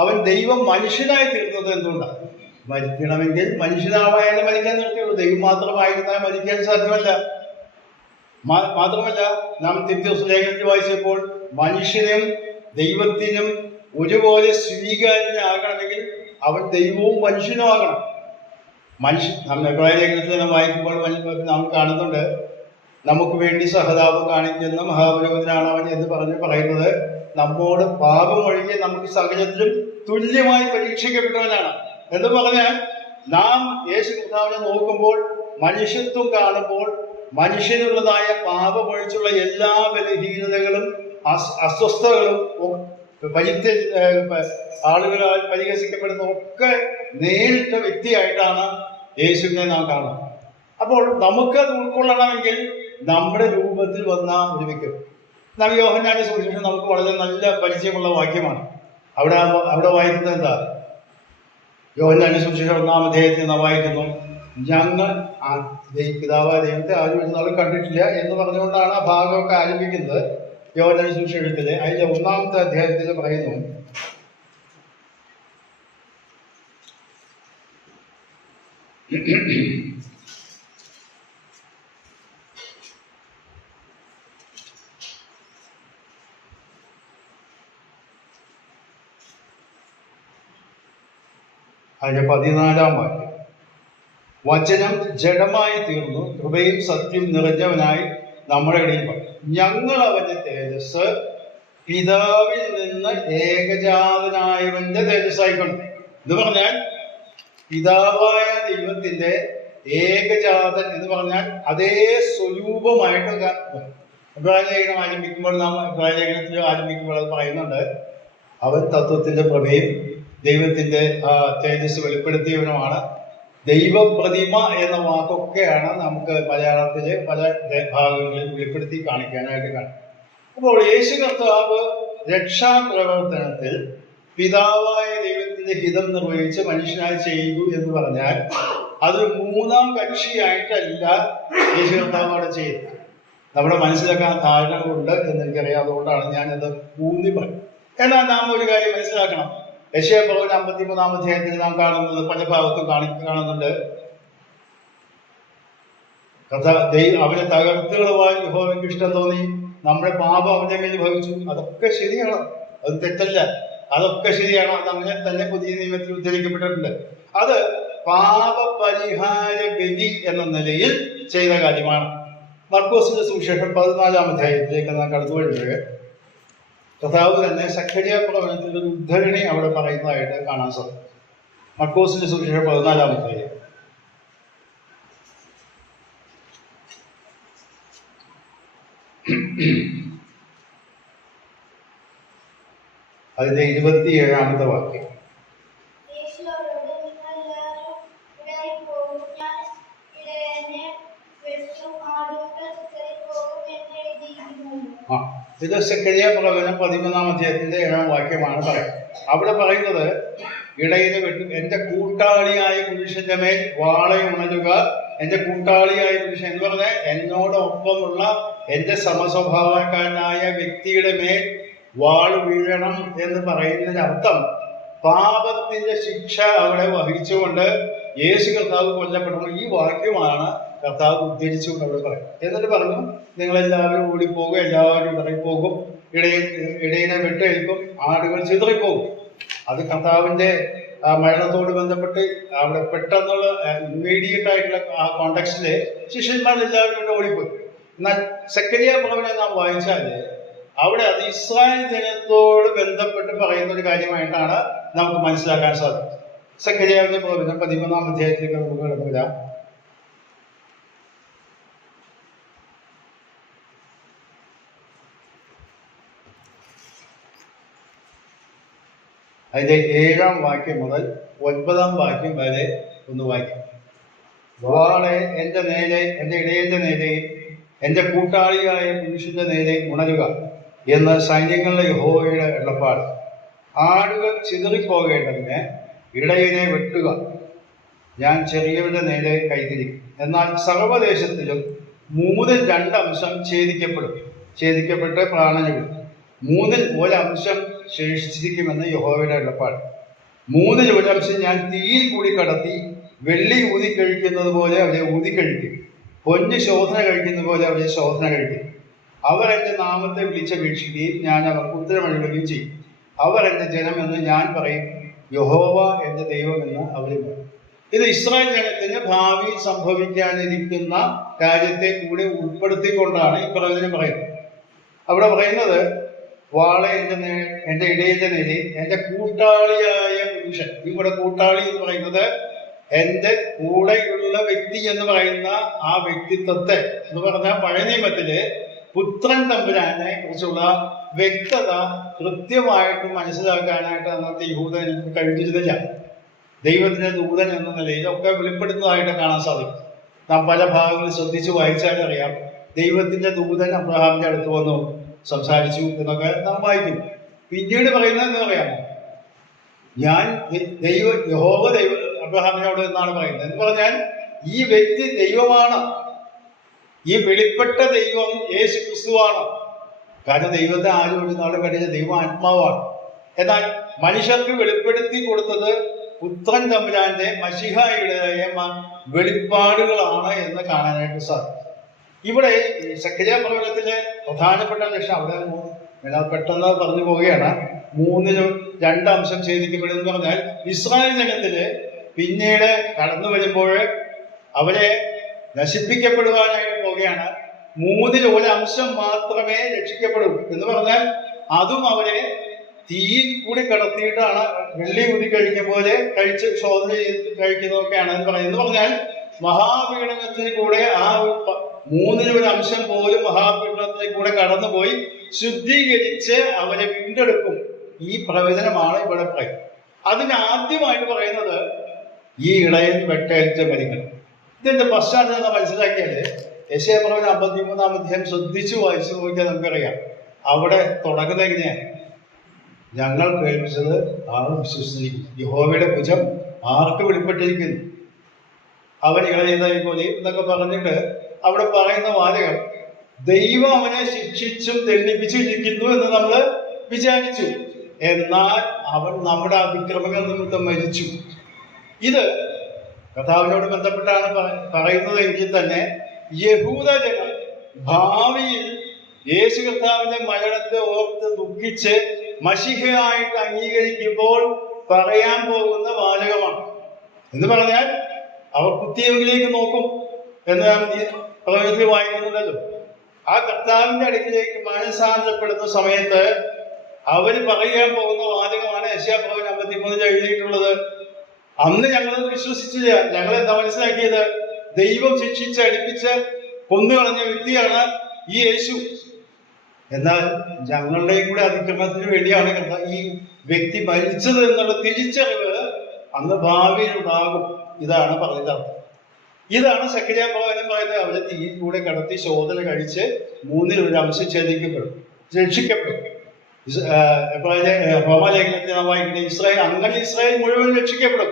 അവൻ ദൈവം മനുഷ്യനായി തീർന്നത് എന്തുകൊണ്ടാണ്? മരിക്കണമെങ്കിൽ മനുഷ്യനാവായാലും മരിക്കാൻ നിർത്തിയുള്ളൂ. ദൈവം മാത്രമായിരുന്നാൽ മരിക്കാൻ സാധ്യമല്ല. മാത്രമല്ല, നാം തിമോഥെയോസ് ലേഖനത്തിൽ വായിച്ചപ്പോൾ മനുഷ്യനും ദൈവത്തിനും ഒരുപോലെ സ്വീകാര്യനാകണമെങ്കിൽ അവൻ ദൈവവും മനുഷ്യനും ആകണം. നമ്മൾ എബ്രായ ലേഖനത്തിൽ വായിക്കുമ്പോൾ നാം കാണുന്നുണ്ട്, നമുക്ക് വേണ്ടി സഹതാപം കാണിക്കുന്ന മഹാപുരോഹിതനാണ് അവൻ എന്ന് പറയുന്നത് നമ്മോട് പാപം ഒഴികെ നമുക്ക് സകലത്തിലും തുല്യമായി പരീക്ഷിക്കപ്പെട്ടവനാണ് എന്ന് പറഞ്ഞാൽ, നാം യേശു കർത്താവിനെ നോക്കുമ്പോൾ മനുഷ്യത്വം കാണുമ്പോൾ മനുഷ്യനുള്ളതായ പാപമൊഴിച്ചുള്ള എല്ലാ ബലഹീനതകളും അസ്വസ്ഥതകളും ആളുകളാൽ പരിഹസിക്കപ്പെടുന്ന ഒക്കെ നേരിട്ട വ്യക്തിയായിട്ടാണ് യേശുവിനെ നാം കാണുന്നത്. അപ്പോൾ നമുക്കത് ഉൾക്കൊള്ളണമെങ്കിൽ നമ്മുടെ രൂപത്തിൽ വന്ന ഒരു വ്യക്തി. നാം യോഹന്നാന്റെ സുവിശേഷം നമുക്ക് വളരെ നല്ല പരിചയമുള്ള വാക്യമാണ്. അവിടെ വായിക്കുന്നത് എന്താ? യോഹന്നാന്റെ സുവിശേഷം 1-ാം അധ്യായത്തിൽ നാം വായിക്കുന്നു, ഞങ്ങൾ പിതാവായ ദൈവത്തെ ആരും ഇന്നാളും കണ്ടിട്ടില്ല എന്ന് പറഞ്ഞുകൊണ്ടാണ് ആ ഭാഗമൊക്കെ ആരംഭിക്കുന്നത്. യോഹന്നാന്റെ സുവിശേഷത്തില് അതിന്റെ 1-ാമത്തെ അധ്യായത്തിൽ പറയുന്നു, അതിന്റെ 14-ാം വാക്യം, വചനം ജഡമായി തീർന്നു, കൃപയും സത്യം നിറഞ്ഞവനായി നമ്മുടെ ഇടയിൽ വന്നു. ഞങ്ങൾ അവന്റെ തേജസ് പിതാവിൽ നിന്ന് ഏകജാതനായവന്റെ തേജസ്സായി കണ്ടു. എന്ന് പറഞ്ഞാൽ പിതാവായ ദൈവത്തിന്റെ ഏകജാതൻ എന്ന് പറഞ്ഞാൽ അതേ സ്വരൂപമായിട്ട് ഇബ്രാഹിം ആരംഭിക്കുമ്പോൾ നാം ഇബ്രാഹിം ആരംഭിക്കുമ്പോൾ അത് പറയുന്നുണ്ട്, അവൻ തത്വത്തിന്റെ പ്രഭയും ദൈവത്തിന്റെ തേജസ് വെളിപ്പെടുത്തിയവനുമാണ്. ദൈവപ്രതിമ എന്ന വാക്കൊക്കെയാണ് നമുക്ക് മലയാളത്തിലെ പല ഭാഗങ്ങളിൽ വെളിപ്പെടുത്തി കാണിക്കാനായിട്ട് കാണും. അപ്പോൾ യേശു കർത്താവ് രക്ഷാപ്രവർത്തനത്തിൽ പിതാവായ ദൈവത്തിന്റെ ഹിതം നിർവഹിച്ച് മനുഷ്യനായി ചെയ്തു എന്ന് പറഞ്ഞാൽ അതൊരു മൂന്നാം കക്ഷിയായിട്ടല്ല യേശു കർത്താവ് അവിടെ ചെയ്തത്. നമ്മുടെ മനസ്സിലാക്കാൻ ധാരണകളുണ്ട് എന്നെനിക്കറിയാം, അതുകൊണ്ടാണ് ഞാനത് ഊന്നി പറയും. എന്നാൽ നാം ഒരു കാര്യം മനസ്സിലാക്കണം. യെശയ്യാപ്രവചനം 53-ാം അധ്യായത്തിൽ നാം കാണുന്നത് പല ഭാഗത്തും കാണുന്നുണ്ട്, അവനെ തകർത്തുകളുവാൻ യഹോവയ്ക്ക് ഇഷ്ടം തോന്നി, നമ്മുടെ പാപം അവന്റെ മേൽ ഭവിച്ചു. അതൊക്കെ ശരിയാണ്, അത് തെറ്റല്ല, അതൊക്കെ ശരിയാണ്. അത് അങ്ങനെ തന്നെ പുതിയ നിയമത്തിൽ ഉദ്ധരിക്കപ്പെട്ടിട്ടുണ്ട്. അത് പാപപരിഹാര ബലി എന്ന നിലയിൽ ചെയ്ത കാര്യമാണ്. മർക്കോസിന്റെ സുവിശേഷം 14-ാം അധ്യായത്തിലേക്ക് നാം കടന്നു വരുമ്പോൾ കർത്താവ് തന്നെ സഖര്യാപ്രവചനത്തിന്റെ ഒരു ഉദ്ധരണി അവിടെ പറയുന്നതായിട്ട് കാണാൻ സാധിക്കും. മർക്കോസിന്റെ സുവിശേഷം 14-ാം അധ്യായം അതിന്റെ 27-ാമത്തെ വാക്യം. ഇത് സഖര്യാപ്രവചനം 13-ാം അധ്യായത്തിന്റെ 7-ാം വാക്യമാണ് പറയുന്നത്. അവിടെ പറയുന്നത്, ഇടയിലെ വെട്ടും, എന്റെ കൂട്ടാളിയായ പുരുഷന്റെ മേൽ വാളയുണരുക. എന്റെ കൂട്ടാളിയായ പുരുഷൻ എന്ന് പറഞ്ഞാൽ എന്നോടൊപ്പമുള്ള എന്റെ സമസ്വഭാവക്കാരനായ വ്യക്തിയുടെ മേൽ വാൾ വീഴണം എന്ന് പറയുന്നതിനർത്ഥം പാപത്തിന്റെ ശിക്ഷ അവിടെ വഹിച്ചുകൊണ്ട് യേശു കർത്താവ് കൊല്ലപ്പെടണം. ഈ വാക്യമാണ് കർത്താവ് ഉദ്ധരിച്ചുകൊണ്ട് അവിടെ പറയും. എന്നിട്ട് പറഞ്ഞു, നിങ്ങളെല്ലാവരും ഓടിപ്പോകും, എല്ലാവരും ഇടറിപ്പോകും, ഇടയിനെ വെട്ടേൽക്കും, ആടുകൾ ചിതറിപ്പോകും. അത് കർത്താവിന്റെ മരണത്തോട് ബന്ധപ്പെട്ട് അവിടെ പെട്ടെന്നുള്ള ഇമ്മീഡിയറ്റ് ആയിട്ടുള്ള ആ കോണ്ടെക്സ്റ്റില് ശിഷ്യന്മാരെല്ലാവരും ഇവിടെ ഓടിപ്പോയി. എന്നാൽ സഖര്യാപ്രവചനം നാം വായിച്ചാല് അവിടെ അത് ഇസ്രായേൽ ജനത്തോട് ബന്ധപ്പെട്ട് പറയുന്ന ഒരു കാര്യമായിട്ടാണ് നമുക്ക് മനസ്സിലാക്കാൻ സാധിക്കും. സഖര്യാവിന്റെ പ്രവചനം 13-ാം അധ്യായത്തിലേക്ക് നമുക്ക് കടന്നു വരാം. അതിന്റെ 7-ാം വാക്യം മുതൽ 9-ാം വാക്യം വരെ ഒന്ന് വായിക്കാം. വാളെ എന്റെ നേരെ, എന്റെ ഇടയന്റെ നേരെയും എന്റെ കൂട്ടാളിയായ പുരുഷന്റെ നേരെയും ഉണരുക എന്ന് സൈന്യങ്ങളുടെ യഹോവയുടെ അരുളപ്പാട്. ആടുകൾ ചിതറിപ്പോകേണ്ടതിന് ഇടയനെ വെട്ടുക. ഞാൻ ചെറിയവന്റെ നേരെ കൈതിരിക്കും. എന്നാൽ സർവ്വദേശത്തിലും 2/3 ഛേദിക്കപ്പെട്ട് പ്രാണനുകൾ, 1/3 ശേഷിച്ചിരിക്കുമെന്ന് യഹോവയുടെ അരുളപ്പാട്. 1/3 ഞാൻ തീയിൽ കൂടി കടത്തി, വെള്ളി ഊതിക്കഴിക്കുന്നത് പോലെ അവരെ ഊതിക്കഴിക്കും, പൊന്ന് ശോധന കഴിക്കുന്ന പോലെ അവരെ ശോധന കഴിക്കും. അവർ എൻ്റെ നാമത്തെ വിളിച്ചപേക്ഷിക്കുകയും ഞാൻ അവർക്ക് ഉത്തരമരുളുകയും ചെയ്യും. അവർ എൻ്റെ ജനമെന്ന് ഞാൻ പറയും, യഹോവ എൻ്റെ ദൈവമെന്ന് അവർ പറയും. ഇത് ഇസ്രായേൽ ജനത്തിന് ഭാവിയിൽ സംഭവിക്കാനിരിക്കുന്ന കാര്യത്തെ കൂടി ഉൾപ്പെടുത്തിക്കൊണ്ടാണ് ഈ പ്രവചനം പറയുന്നത്. അവിടെ പറയുന്നത്, വാളെ എൻ്റെ ഇടയന്റെ നേരെയും എൻ്റെ കൂട്ടാളിയായ പുരുഷൻ. ഇവിടെ കൂട്ടാളി എന്ന് പറയുന്നത് എൻ്റെ കൂടെയുള്ള വ്യക്തി എന്ന് പറയുന്ന ആ വ്യക്തിത്വത്തെ എന്ന് പറഞ്ഞാൽ പഴയ നിയമത്തില് പുത്രൻ തമ്പുരാനെ കുറിച്ചുള്ള വ്യക്തത കൃത്യമായിട്ട് മനസ്സിലാക്കാനായിട്ട് അന്നത്തെ യഹൂദർക്ക് കഴിഞ്ഞിരുന്നില്ല. ദൈവത്തിന്റെ ദൂതൻ എന്ന നിലയിൽ ഒക്കെ വെളിപ്പെടുന്നതായിട്ട് കാണാൻ സാധിക്കും. നാം പല ഭാഗങ്ങളിൽ ശ്രദ്ധിച്ച് വായിച്ചാലും അറിയാം, ദൈവത്തിന്റെ ദൂതൻ അബ്രഹാമിന്റെ അടുത്ത് വന്നു സംസാരിച്ചു എന്നൊക്കെ നാം വായിക്കും. പിന്നീട് പറയുന്നത് എന്താ പറയാമോ, ഞാൻ യഹോവ അബ്രഹാമിനോട് എന്നാണ് പറയുന്നത്. എന്ന് പറഞ്ഞാൽ ഈ വ്യക്തി ദൈവമാണ്, ഈ വെളിപ്പെട്ട ദൈവം യേശു ക്രിസ്തുവാണ്. കാരണം ദൈവത്തെ ആരും ഒരു നാളും കണ്ടില്ല, ദൈവം ആത്മാവാണ്. എന്നാൽ മനുഷ്യർക്ക് വെളിപ്പെടുത്തി കൊടുത്തത് പുത്രൻ തമ്പുരാന്റെ മശിഹായുടേതായ വെളിപ്പാടുകളാണ് എന്ന് കാണാനായിട്ട് സാധിക്കും. ഇവിടെ സഖര്യാപ്രവചനത്തിലെ പ്രധാനപ്പെട്ട ലക്ഷ്യം അവിടെ ഞാൻ പെട്ടെന്ന് പറഞ്ഞു പോവുകയാണ്. 2/3 ഛേദിക്കപ്പെടുമെന്ന് പറഞ്ഞാൽ ഇസ്രായേൽ ജനത്തില് പിന്നീട് കടന്നു വരുമ്പോൾ അവരെ നശിപ്പിക്കപ്പെടുവാനായിട്ട് പോവുകയാണ്. 1/3 മാത്രമേ രക്ഷിക്കപ്പെടൂ എന്ന് പറഞ്ഞാൽ അതും അവരെ തീയിൽ കൂടി കടത്തിയിട്ടാണ് വെള്ളി ഊതി കഴിക്കുന്ന പോലെ കഴിച്ച് ശോധന ചെയ്ത് കഴിക്കുന്നതൊക്കെയാണ് എന്ന് പറയുന്നത്. പറഞ്ഞാൽ മഹാപീഡനത്തിൽ കൂടെ ആ മൂന്നിലൊരു അംശം പോലും മഹാപീഡനത്തിൽ കൂടെ കടന്നുപോയി ശുദ്ധീകരിച്ച് അവരെ വീണ്ടെടുക്കും. ഈ പ്രവചനമാണ് ഇവിടെ പറയുന്നത്. അതിനാദ്യമായിട്ട് പറയുന്നത് ഈ ഇടയൻ വെട്ടേറ്റ് മരിക്കണം. ഇതിന്റെ പശ്ചാത്തലം മനസ്സിലാക്കിയാല് യെശയ്യാപ്രവചനം 53-ാം അധ്യായം ശ്രദ്ധിച്ചു വായിച്ചു നോക്കിയാൽ നമുക്കറിയാം. അവിടെ തുടങ്ങുന്നത് എങ്ങനെയാണ്? ഞങ്ങൾ കേൾപ്പിച്ചത് ആർ വിശ്വസിച്ചിരിക്കുന്നു, യഹോവയുടെ ഭുജം ആർക്ക് വെളിപ്പെട്ടിരിക്കുന്നു, അവൻ ഇളയതായിപ്പോലെ എന്നൊക്കെ പറഞ്ഞിട്ട് അവിടെ പറയുന്ന വാചകം ദൈവം അവനെ ശിക്ഷിച്ചും ദണ്ഡിപ്പിച്ചിരിക്കുന്നു എന്ന് നമ്മൾ വിചാരിച്ചു. എന്നാൽ അവൻ നമ്മുടെ അതിക്രമങ്ങൾ നിമിത്തം മരിച്ചു. ഇത് കർത്താവിനോട് ബന്ധപ്പെട്ടാണ് പറയുന്നത് എങ്കിൽ തന്നെ യഹൂദജനം ഭാവിയിൽ യേശു കർത്താവിന്റെ മരണത്തെ ഓർത്ത് ദുഃഖിച്ച് മശിഹയായിട്ട് അംഗീകരിക്കുമ്പോൾ പറയാൻ പോകുന്ന വാചകമാണ്. എന്ന് പറഞ്ഞാൽ അവർ കുത്തിയവങ്കിലേക്ക് നോക്കും എന്ന് നാം പ്രവചനത്തിൽ വായിക്കുന്നുണ്ടല്ലോ. ആ കർത്താവിന്റെ അടുക്കിലേക്ക് മനസ്സാന്തരപ്പെടുന്ന സമയത്ത് അവര് പറയാൻ പോകുന്ന വാചകമാണ് യെശയ്യാപ്രവചനം 53 എഴുതിയിട്ടുള്ളത്. അന്ന് ഞങ്ങളത് വിശ്വസിച്ചില്ല. ഞങ്ങൾ എന്താ മനസ്സിലാക്കിയത്? ദൈവം ശിക്ഷിച്ച് അടുപ്പിച്ച് കൊന്നുകളഞ്ഞ വ്യക്തിയാണ് ഈ യേശു. എന്നാൽ ഞങ്ങളുടെയും കൂടെ അതിക്രമത്തിന് വേണ്ടിയാണ് ഈ വ്യക്തി മരിച്ചത് എന്നുള്ള തിരിച്ചറിവ് അന്ന് ഭാവിയിൽ ഉണ്ടാകും. ഇതാണ് പറയുന്നത്. ഇതാണ് സക്കറിയാ പ്രവചനം പറയുന്നത്. അവരെ തീയിലൂടെ കടത്തി ശോധന കഴിച്ച് മൂന്നിലൊരു അംശം ഛേദിക്കപ്പെടും, രക്ഷിക്കപ്പെടും. റോമാലേഖനത്തിൽ നാം വായിക്കുന്നത് ഇസ്രായേൽ മുഴുവൻ രക്ഷിക്കപ്പെടും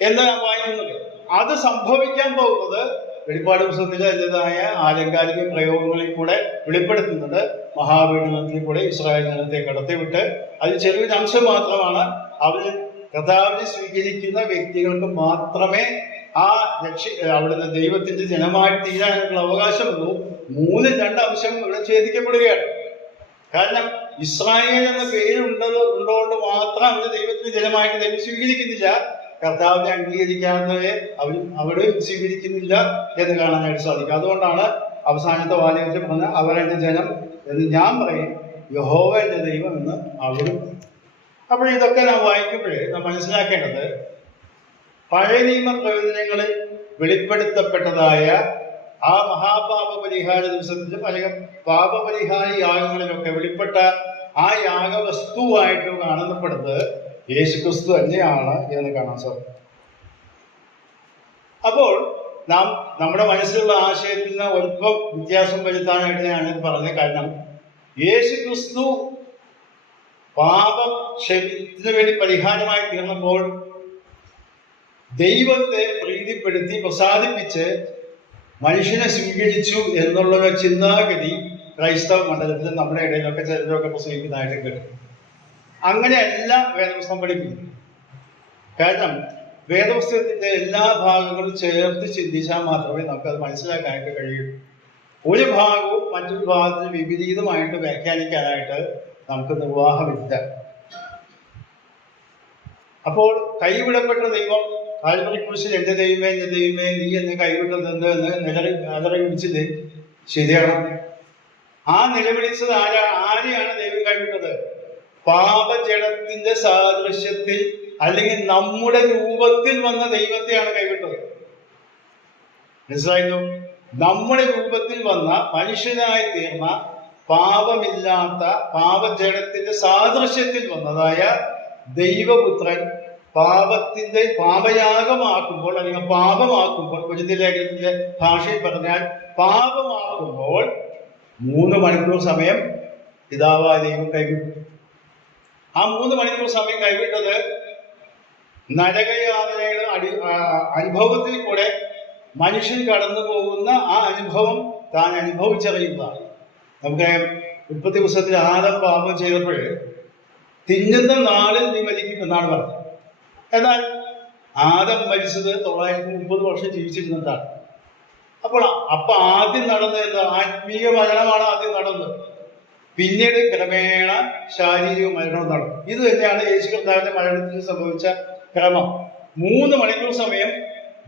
എന്ന് നാം വായിക്കുന്നുണ്ട്. അത് സംഭവിക്കാൻ പോകുന്നത് വെളിപ്പാട് പുസ്തകത്തിൽ അതിൻ്റെതായ ആലങ്കാരിക പ്രയോഗങ്ങളിൽ കൂടെ വെളിപ്പെടുത്തുന്നുണ്ട്. മഹാപീഡനത്തിൽ കൂടെ ഇസ്രായേൽ ജനത്തെ കടത്തിവിട്ട് അത് ചെറിയൊരു അംശം മാത്രമാണ്. അവർ കർത്താവിനെ സ്വീകരിക്കുന്ന വ്യക്തികൾക്ക് മാത്രമേ ആ അവിടുന്ന് ദൈവത്തിന്റെ ജനമായി തീരാനുള്ള അവകാശമുള്ളൂ. 2 അംശം ഇവിടെ ഛേദിക്കപ്പെടുകയാണ്. കാരണം ഇസ്രായേൽ എന്ന പേരുള്ളതുകൊണ്ട് മാത്രം അവര് ദൈവത്തിന്റെ ജനമായിട്ട് ദൈവം സ്വീകരിക്കുന്നില്ല. കർത്താവിനെ അംഗീകരിക്കാവുന്നവരെ അവിടെ സ്വീകരിക്കുന്നില്ല എന്ന് കാണാനായിട്ട് സാധിക്കും. അതുകൊണ്ടാണ് അവസാനത്തെ വാചകത്തിൽ പറഞ്ഞ അവരെന്റെ ജനം എന്ന് ഞാൻ പറയും, യഹോവ എന്റെ ദൈവം എന്ന് അവരും. അപ്പോൾ ഇതൊക്കെ നാം വായിക്കുമ്പോഴേ നാം മനസ്സിലാക്കേണ്ടത് പഴയ നിയമ പ്രവചനങ്ങളിൽ വെളിപ്പെടുത്തപ്പെട്ടതായ ആ മഹാപാപ പരിഹാര ദിവസത്തിലും അല്ലെങ്കിൽ പാപപരിഹാര യാഗങ്ങളിലൊക്കെ വെളിപ്പെട്ട ആ യാഗവസ്തുവായിട്ട് കാണപ്പെടുന്നത് യേശുക്രിസ്തു തന്നെയാണ് എന്ന് കാണാൻ സാധിക്കും. അപ്പോൾ നാം നമ്മുടെ മനസ്സിലുള്ള ആശയത്തിന് അല്പം വ്യത്യാസം വരുത്താനായിട്ട് ഞാനിത് പറഞ്ഞത്. കാരണം യേശുക്രിസ്തു പാപം ക്ഷമിച്ചതിനു വേണ്ടി പരിഹാരമായി തീർന്നപ്പോൾ ദൈവത്തെ പ്രീതിപ്പെടുത്തി പ്രസാദിപ്പിച്ച് മനുഷ്യനെ സ്വീകരിച്ചു എന്നുള്ള ചിന്താഗതി ക്രൈസ്തവ മണ്ഡലത്തിൽ നമ്മുടെ ഇടയിലൊക്കെ ചിലരൊക്കെ പ്രസംഗിക്കുന്നതായിട്ട് കേട്ടു. അങ്ങനെയല്ല വേദപുസ്തകം പഠിപ്പിക്കുന്നത്. കാരണം വേദപുസ്തകത്തിന്റെ എല്ലാ ഭാഗങ്ങളും ചേർത്ത് ചിന്തിച്ചാൽ മാത്രമേ നമുക്കത് മനസ്സിലാക്കാനായിട്ട് കഴിയൂ. ഒരു ഭാഗവും മറ്റൊരു ഭാഗത്തിന് വിപരീതമായിട്ട് വ്യാഖ്യാനിക്കാനായിട്ട് നമുക്ക് നിർവാഹമില്ല. അപ്പോൾ കൈവിടപ്പെട്ട ദൈവം കാൽവരി ക്രൂശിൽ എന്റെ ദൈവമേ നീ എന്നെ കൈവിട്ടതെന്ത് എന്ന് നിലവിളിച്ചത് ശരിയാണ്. ആ നിലവിളിച്ചത് ആരെയാണ് ദൈവം കൈവിട്ടത്? പാപജടത്തിന്റെ സാദൃശ്യത്തിൽ അല്ലെങ്കിൽ നമ്മുടെ രൂപത്തിൽ വന്ന ദൈവത്തെയാണ് കൈവിട്ടത്. മനസ്സിലായല്ലോ? നമ്മുടെ രൂപത്തിൽ വന്ന മനുഷ്യനായി തീർന്ന പാപമില്ലാത്ത പാപജടത്തിന്റെ സാദൃശ്യത്തിൽ വന്നതായ ദൈവപുത്രൻ പാപയാഗമാക്കുമ്പോൾ അല്ലെങ്കിൽ പാപമാക്കുമ്പോൾ, കൊരിന്ത്യർ ലേഖനത്തിന്റെ ഭാഷയിൽ പറഞ്ഞാൽ പാപമാക്കുമ്പോൾ 3 മണിക്കൂർ സമയം പിതാവായ ദൈവം കൈവിട്ടു. ആ 3 മണിക്കൂർ സമയം കൈവിട്ടത് നരകയാതനയുടെ അനുഭവത്തിൽ കൂടെ മനുഷ്യൻ കടന്നു പോകുന്ന ആ അനുഭവം താൻ അനുഭവിച്ചറിയുന്നതാണ്. നമുക്ക് ഉൽപ്പത്തി പുസ്തകത്തിൽ ആദം പാപം ചെയ്തപ്പോൾ തിന്നുന്ന നാളിൽ നീ മരിക്കും എന്നാണ് പറഞ്ഞത്. എന്നാൽ ആദം മരിച്ചത് 930 വർഷം ജീവിച്ചിരുന്നിട്ടാണ്. അപ്പോൾ ആദ്യം നടന്നത് ആത്മീയ മരണമാണ് ആദ്യം നടന്നത്. പിന്നീട് ക്രമേണ ശാരീരിക മരണം നടന്നു. ഇത് തന്നെയാണ് യേശു കർത്താവിന്റെ മരണത്തിന് സംഭവിച്ച ക്രമം. 3 മണിക്കൂർ സമയം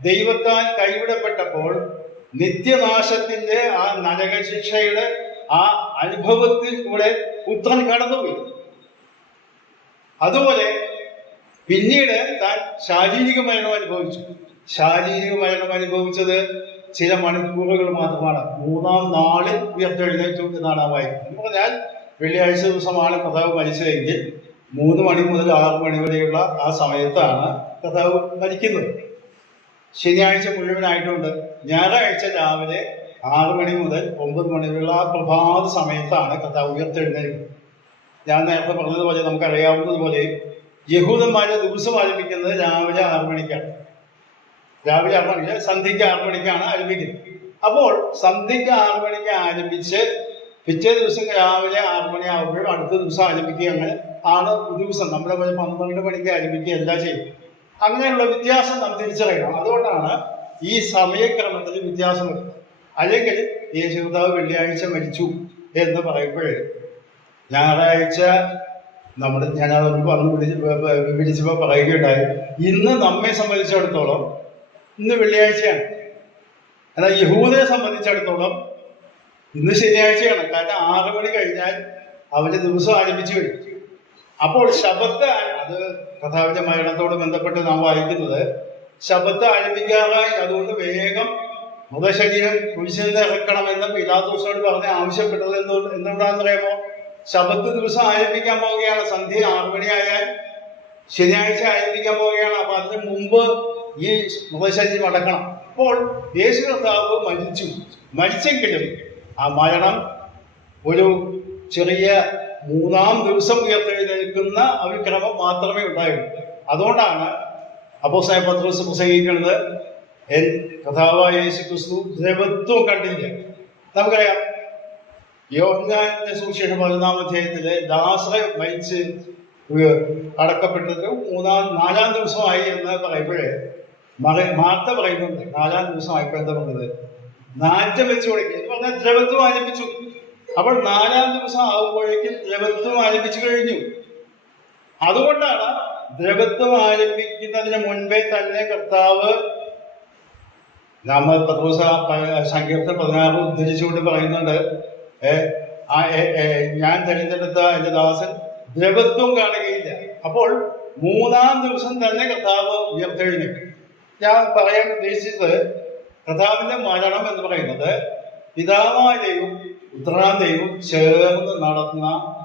ദൈവത്താൽ കൈവിടപ്പെട്ടപ്പോൾ നിത്യനാശത്തിന്റെ ആ നരകശിക്ഷയുടെ ആ അനുഭവത്തിൽ കൂടെ പുത്രൻ കടന്നുപോയി. അതുപോലെ പിന്നീട് താൻ ശാരീരിക മരണം അനുഭവിച്ചു. ശാരീരിക മരണം അനുഭവിച്ചത് ചില മണിക്കൂറുകൾ മാത്രമാണ്. 3-ാം നാളിൽ ഉയർത്തെഴുന്നേറ്റു എന്നാണ് വായിക്കുന്നത്. എന്ന് പറഞ്ഞാൽ വെള്ളിയാഴ്ച ദിവസമാണ് കർത്താവ് മരിച്ചതെങ്കിൽ 3 മണി മുതൽ 6 മണി വരെയുള്ള ആ സമയത്താണ് കർത്താവ് മരിക്കുന്നത്. ശനിയാഴ്ച മുഴുവനായിട്ടുണ്ട്. ഞായറാഴ്ച രാവിലെ 6 മണി മുതൽ 9 മണി വരെയുള്ള ആ പ്രഭാത സമയത്താണ് കർത്താവ് ഉയർത്തെഴുന്നേൽക്കുന്നത്. ഞാൻ നേരത്തെ പറഞ്ഞതുപോലെ, നമുക്കറിയാവുന്നതുപോലെ യഹൂദന്മാരെ ദിവസം ആരംഭിക്കുന്നത് രാവിലെ 6 മണിക്കാണ്. രാവിലെ 6 മണിക്ക്, സന്ധ്യയ്ക്ക് 6 മണിക്കാണ് ആരംഭിക്കുന്നത്. അപ്പോൾ സന്ധ്യയ്ക്ക് 6 മണിക്ക് ആരംഭിച്ച് പിറ്റേ ദിവസം രാവിലെ 6 മണിയാകുമ്പോഴും അടുത്ത ദിവസം ആരംഭിക്കുക, അങ്ങനെ ആണ് ദിവസം. നമ്മുടെ പോലെ 12 മണിക്ക് ആരംഭിക്കുക എല്ലാം ചെയ്യും. അങ്ങനെയുള്ള വ്യത്യാസം നാം തിരിച്ചറിയണം. അതുകൊണ്ടാണ് ഈ സമയക്രമത്തിൽ വ്യത്യാസം വരുന്നത്. അല്ലെങ്കിൽ യേശു കർത്താവ് വെള്ളിയാഴ്ച മരിച്ചു എന്ന് പറയുമ്പോഴേ ഞായറാഴ്ച ഞാനത് വന്ന് വിളിച്ചപ്പോൾ പറയുകയുണ്ടായി, ഇന്ന് നമ്മെ സംബന്ധിച്ചിടത്തോളം ഇന്ന് വെള്ളിയാഴ്ചയാണ്. എന്നാൽ യഹൂദയെ സംബന്ധിച്ചിടത്തോളം ഇന്ന് ശനിയാഴ്ചയാണ്. കാരണം 6 മണി കഴിഞ്ഞാൽ അവന്റെ ദിവസം ആരംഭിച്ചു കഴിഞ്ഞു. അപ്പോൾ ശബത്ത്, അത് കർത്താവിന്റെ മരണത്തോട് ബന്ധപ്പെട്ട് നാം വായിക്കുന്നത്, ശബത്ത് ആരംഭിക്കാറായി. അതുകൊണ്ട് വേഗം മൃതശരീരം കുരിശിൽ നിന്ന് ഇറക്കണമെന്ന് പിലാത്തോസിനോട് പറഞ്ഞ് ആവശ്യപ്പെട്ടത് എന്തുകൊണ്ടാണെന്ന് അറിയാമോ? ശബത്ത് ദിവസം ആരംഭിക്കാൻ പോവുകയാണ്. സന്ധ്യ 6 മണിയായാൽ ശനിയാഴ്ച ആരംഭിക്കാൻ പോവുകയാണ്. അപ്പൊ അതിന് മുമ്പ് ഈ മൃതശരീരം അടക്കണം. അപ്പോൾ യേശു കർത്താവ് മരിച്ചെങ്കിലും ആ മരണം ഒരു ചെറിയ 3-ാം ദിവസം ഉയർത്തെഴുന്നേൽക്കുന്ന അവിക്രമം മാത്രമേ ഉണ്ടായുള്ളൂ. അതുകൊണ്ടാണ് അപ്പോസ്തലനായ പത്രോസ് പ്രസംഗിക്കുന്നത്, കർത്താവായ യേശു ക്രിസ്തു ദ്രവത്വം കണ്ടില്ല. നമുക്കറിയാം, യോഹന്നാന്റെ സുവിശേഷം 11-ാം അധ്യായത്തില് ലാസർ മരിച്ച് അടക്കപ്പെട്ടത് 4-ാം ദിവസമായി എന്ന് പറയുമ്പോഴേ മാർത്ത പറയുന്നുണ്ട്, 4-ാം ദിവസമായപ്പോൾ എന്താ പറഞ്ഞത്? നാറ്റം വെച്ച് തുടങ്ങി എന്ന് പറഞ്ഞാൽ ദ്രവത്വം ആരംഭിച്ചു. അപ്പോൾ 4-ാം ദിവസം ആകുമ്പോഴേക്കും ദ്രവത്വം ആരംഭിച്ചു കഴിഞ്ഞു. അതുകൊണ്ടാണ് ദ്രവത്വം ആരംഭിക്കുന്നതിന് മുൻപേ തന്നെ കർത്താവ്, പത്രോസ് സങ്കീർത്തനം 16 ഉദ്ധരിച്ചുകൊണ്ട് പറയുന്നുണ്ട്, ഞാൻ തിരഞ്ഞെടുത്ത എൻ്റെ ദാസൻ ദ്രവത്വം കാണുകയില്ല. അപ്പോൾ 3-ാം ദിവസം തന്നെ കർത്താവ് ഉയർത്തെഴുന്നേറ്റു. ഞാൻ പറയാൻ ഉദ്ദേശിച്ചത്, കർത്താവിന്റെ മരണം എന്ന് പറയുന്നത് പിതാവായ ദൈവം പുത്രനാം ദൈവം ചേർന്ന്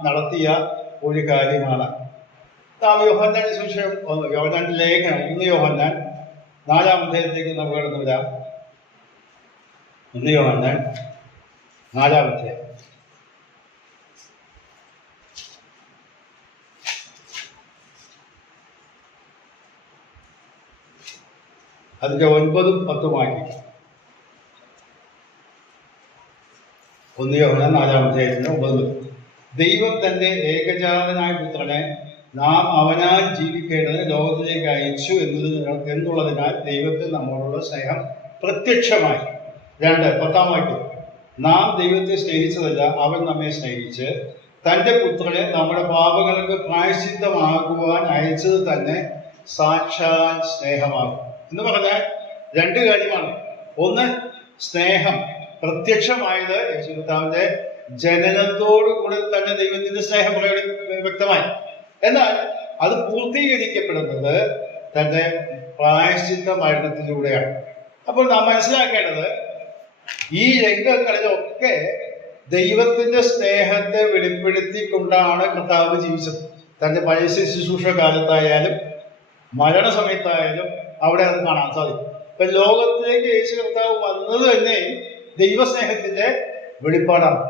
നടത്തിയ ഒരു കാര്യമാണ്. യോഹന്നാന്റെ സുവിശേഷം, യോഹന്നാന്റെ ലേഖനം 1 യോഹന്നാൻ 4-ാം അധ്യായത്തിലേക്ക് നമുക്ക് കടന്നു വരാം. 1 യോഹന്നാൻ 4-ാം അധ്യായം. അതിന്റെ 9-ഉം 10-ഉം ആക്കി. 1 യോഹന്നാൻ 4-ാം അധ്യായത്തിന്റെ 9. ദൈവം തന്റെ ഏകജാതനായ പുത്രനെ നാം അവനാൽ ജീവിക്കേണ്ടതിന് ലോകത്തിലേക്ക് അയച്ചു എന്നുള്ളതിനാൽ ദൈവത്തിൽ നമ്മോടുള്ള സ്നേഹം പ്രത്യക്ഷമായി. 2, 10-ാം വാക്യം. നാം ദൈവത്തെ സ്നേഹിച്ചതല്ല, അവൻ നമ്മെ സ്നേഹിച്ച് തന്റെ പുത്രനെ നമ്മുടെ പാപങ്ങൾക്ക് പ്രായശ്ചിത്തമാകുവാൻ അയച്ചത് തന്നെ സാക്ഷാൽ സ്നേഹമാകും. എന്ന് പറഞ്ഞാൽ 2 കാര്യമാണ്. ഒന്ന്, സ്നേഹം പ്രത്യക്ഷമായത് യേശു കർത്താവിന്റെ ജനനത്തോടുകൂടി തന്നെ ദൈവത്തിന്റെ സ്നേഹം വ്യക്തമായി. എന്നാൽ അത് പൂർത്തീകരിക്കപ്പെടുന്നത് തന്റെ പ്രായശ്ചിത്ത മരണത്തിലൂടെയാണ്. അപ്പോൾ നാം മനസ്സിലാക്കേണ്ടത്, ഈ രംഗങ്ങളിലൊക്കെ ദൈവത്തിന്റെ സ്നേഹത്തെ വെളിപ്പെടുത്തിക്കൊണ്ടാണ് കർത്താവ് ജീവിച്ചത്. തന്റെ പഴയ ശുശ്രൂഷ കാലത്തായാലും മരണസമയത്തായാലും അവിടെ അത് കാണാൻ സാധിക്കും. ഇപ്പൊ ലോകത്തിലേക്ക് യേശു കർത്താവ് വന്നത് തന്നെ ദൈവസ്നേഹത്തിന്റെ വെളിപ്പാടാണ്.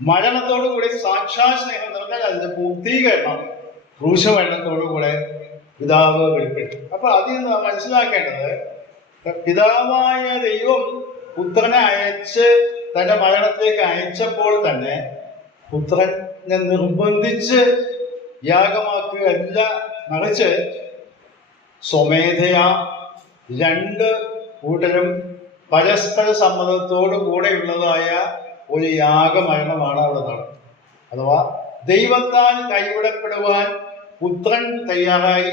മരണത്തോടുകൂടി സാക്ഷാൽ സ്നേഹം എന്ന് പറഞ്ഞാൽ അതിന്റെ പൂർത്തീകരണം ക്രൂശമരണത്തോടുകൂടെ പിതാവ് വെളിപ്പെടുത്തി. അപ്പൊ അതിൽ നിന്ന് മനസ്സിലാക്കേണ്ടത്, പിതാവായ ദൈവം പുത്രനെ അയച്ച് തന്റെ മരണത്തിലേക്ക് അയച്ചപ്പോൾ തന്നെ പുത്രനെ നിർബന്ധിച്ച് യാഗമാക്കുകയല്ല, മറിച്ച് സ്വമേധയാ 2 കൂട്ടരും പരസ്പര സമ്മതത്തോടു കൂടെയുള്ളതായ ഒരു യാഗമരണമാണ് അവിടെ നടന്നത്. അഥവാ ദൈവത്താൽ കൈവിടപ്പെടുവാൻ പുത്രൻ തയ്യാറായി,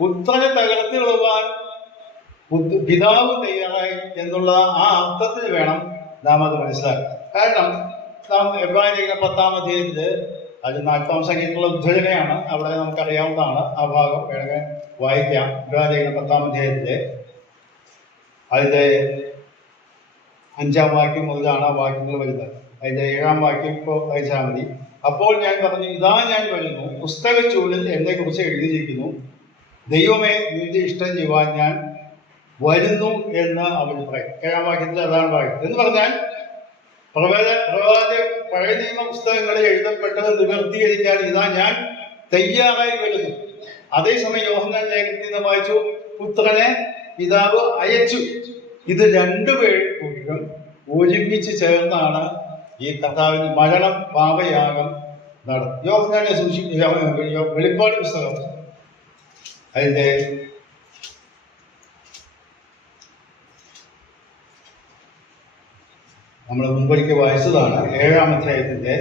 പുത്രനെ തകർത്തിടുവാൻ പിതാവ് തയ്യാറായി എന്നുള്ള ആ അർത്ഥത്തിൽ വേണം നാം അത് മനസ്സിലാക്കാൻ. കാരണം നാം എബ്രായലേഖനം 10-ാം അധ്യായത്തില്, അത് 40-ാം സംഖ്യയിലുള്ള ഉദ്ധരണിയാണ്, അവിടെ നമുക്കറിയാവുന്നതാണ്. ആ ഭാഗം വേണമെങ്കിൽ വായിക്കാം. എബ്രായലേഖനം 10-ാം അധ്യായത്തിലെ അതിൻ്റെ 5-ാം വാക്യം മുതലാണ് ആ വാക്യങ്ങൾ വരുന്നത്. അതിൻ്റെ 7-ാം വാക്യം ഇപ്പോൾ വായിച്ചാൽ മതി. അപ്പോൾ ഞാൻ പറഞ്ഞു, ഇതാ ഞാൻ വരുന്നു, പുസ്തകച്ചൂടിൽ എന്നെക്കുറിച്ച് എഴുതിയിരിക്കുന്നു, ദൈവമേ നിന്റെ ഇഷ്ടം ചെയ്യുവാൻ ഞാൻ വരുന്നു എന്ന് അവൻ പറയും. 7-ാം വാക്യത്തിൽ അതാണ് പറയുന്നത്. എന്ന് പറഞ്ഞാൽ പഴയ നിയമ പുസ്തകങ്ങളിൽ എഴുതപ്പെട്ടത് നിവർത്തീകരിക്കാൻ ഇതാ ഞാൻ തയ്യാറായി വരുന്നു. അതേസമയം യോഹന്നാൻ ലേഖനത്തിൽ നിന്ന് വായിച്ചു, പുത്രനെ പിതാവ് അയച്ചു. ഇത് രണ്ടുപേരും ഒരുമിച്ച് ചേർന്നാണ് ഈ കർത്താവിന് മരണം പാപയാഗം നടത്തുന്നത്. യോഹന്നാനെ വെളിപ്പാട് പുസ്തകം അതിൻ്റെ നമ്മൾ മുമ്പൊരിക്കൽ വായിച്ചതാണ്. 7-ാം അധ്യായത്തിന്റെ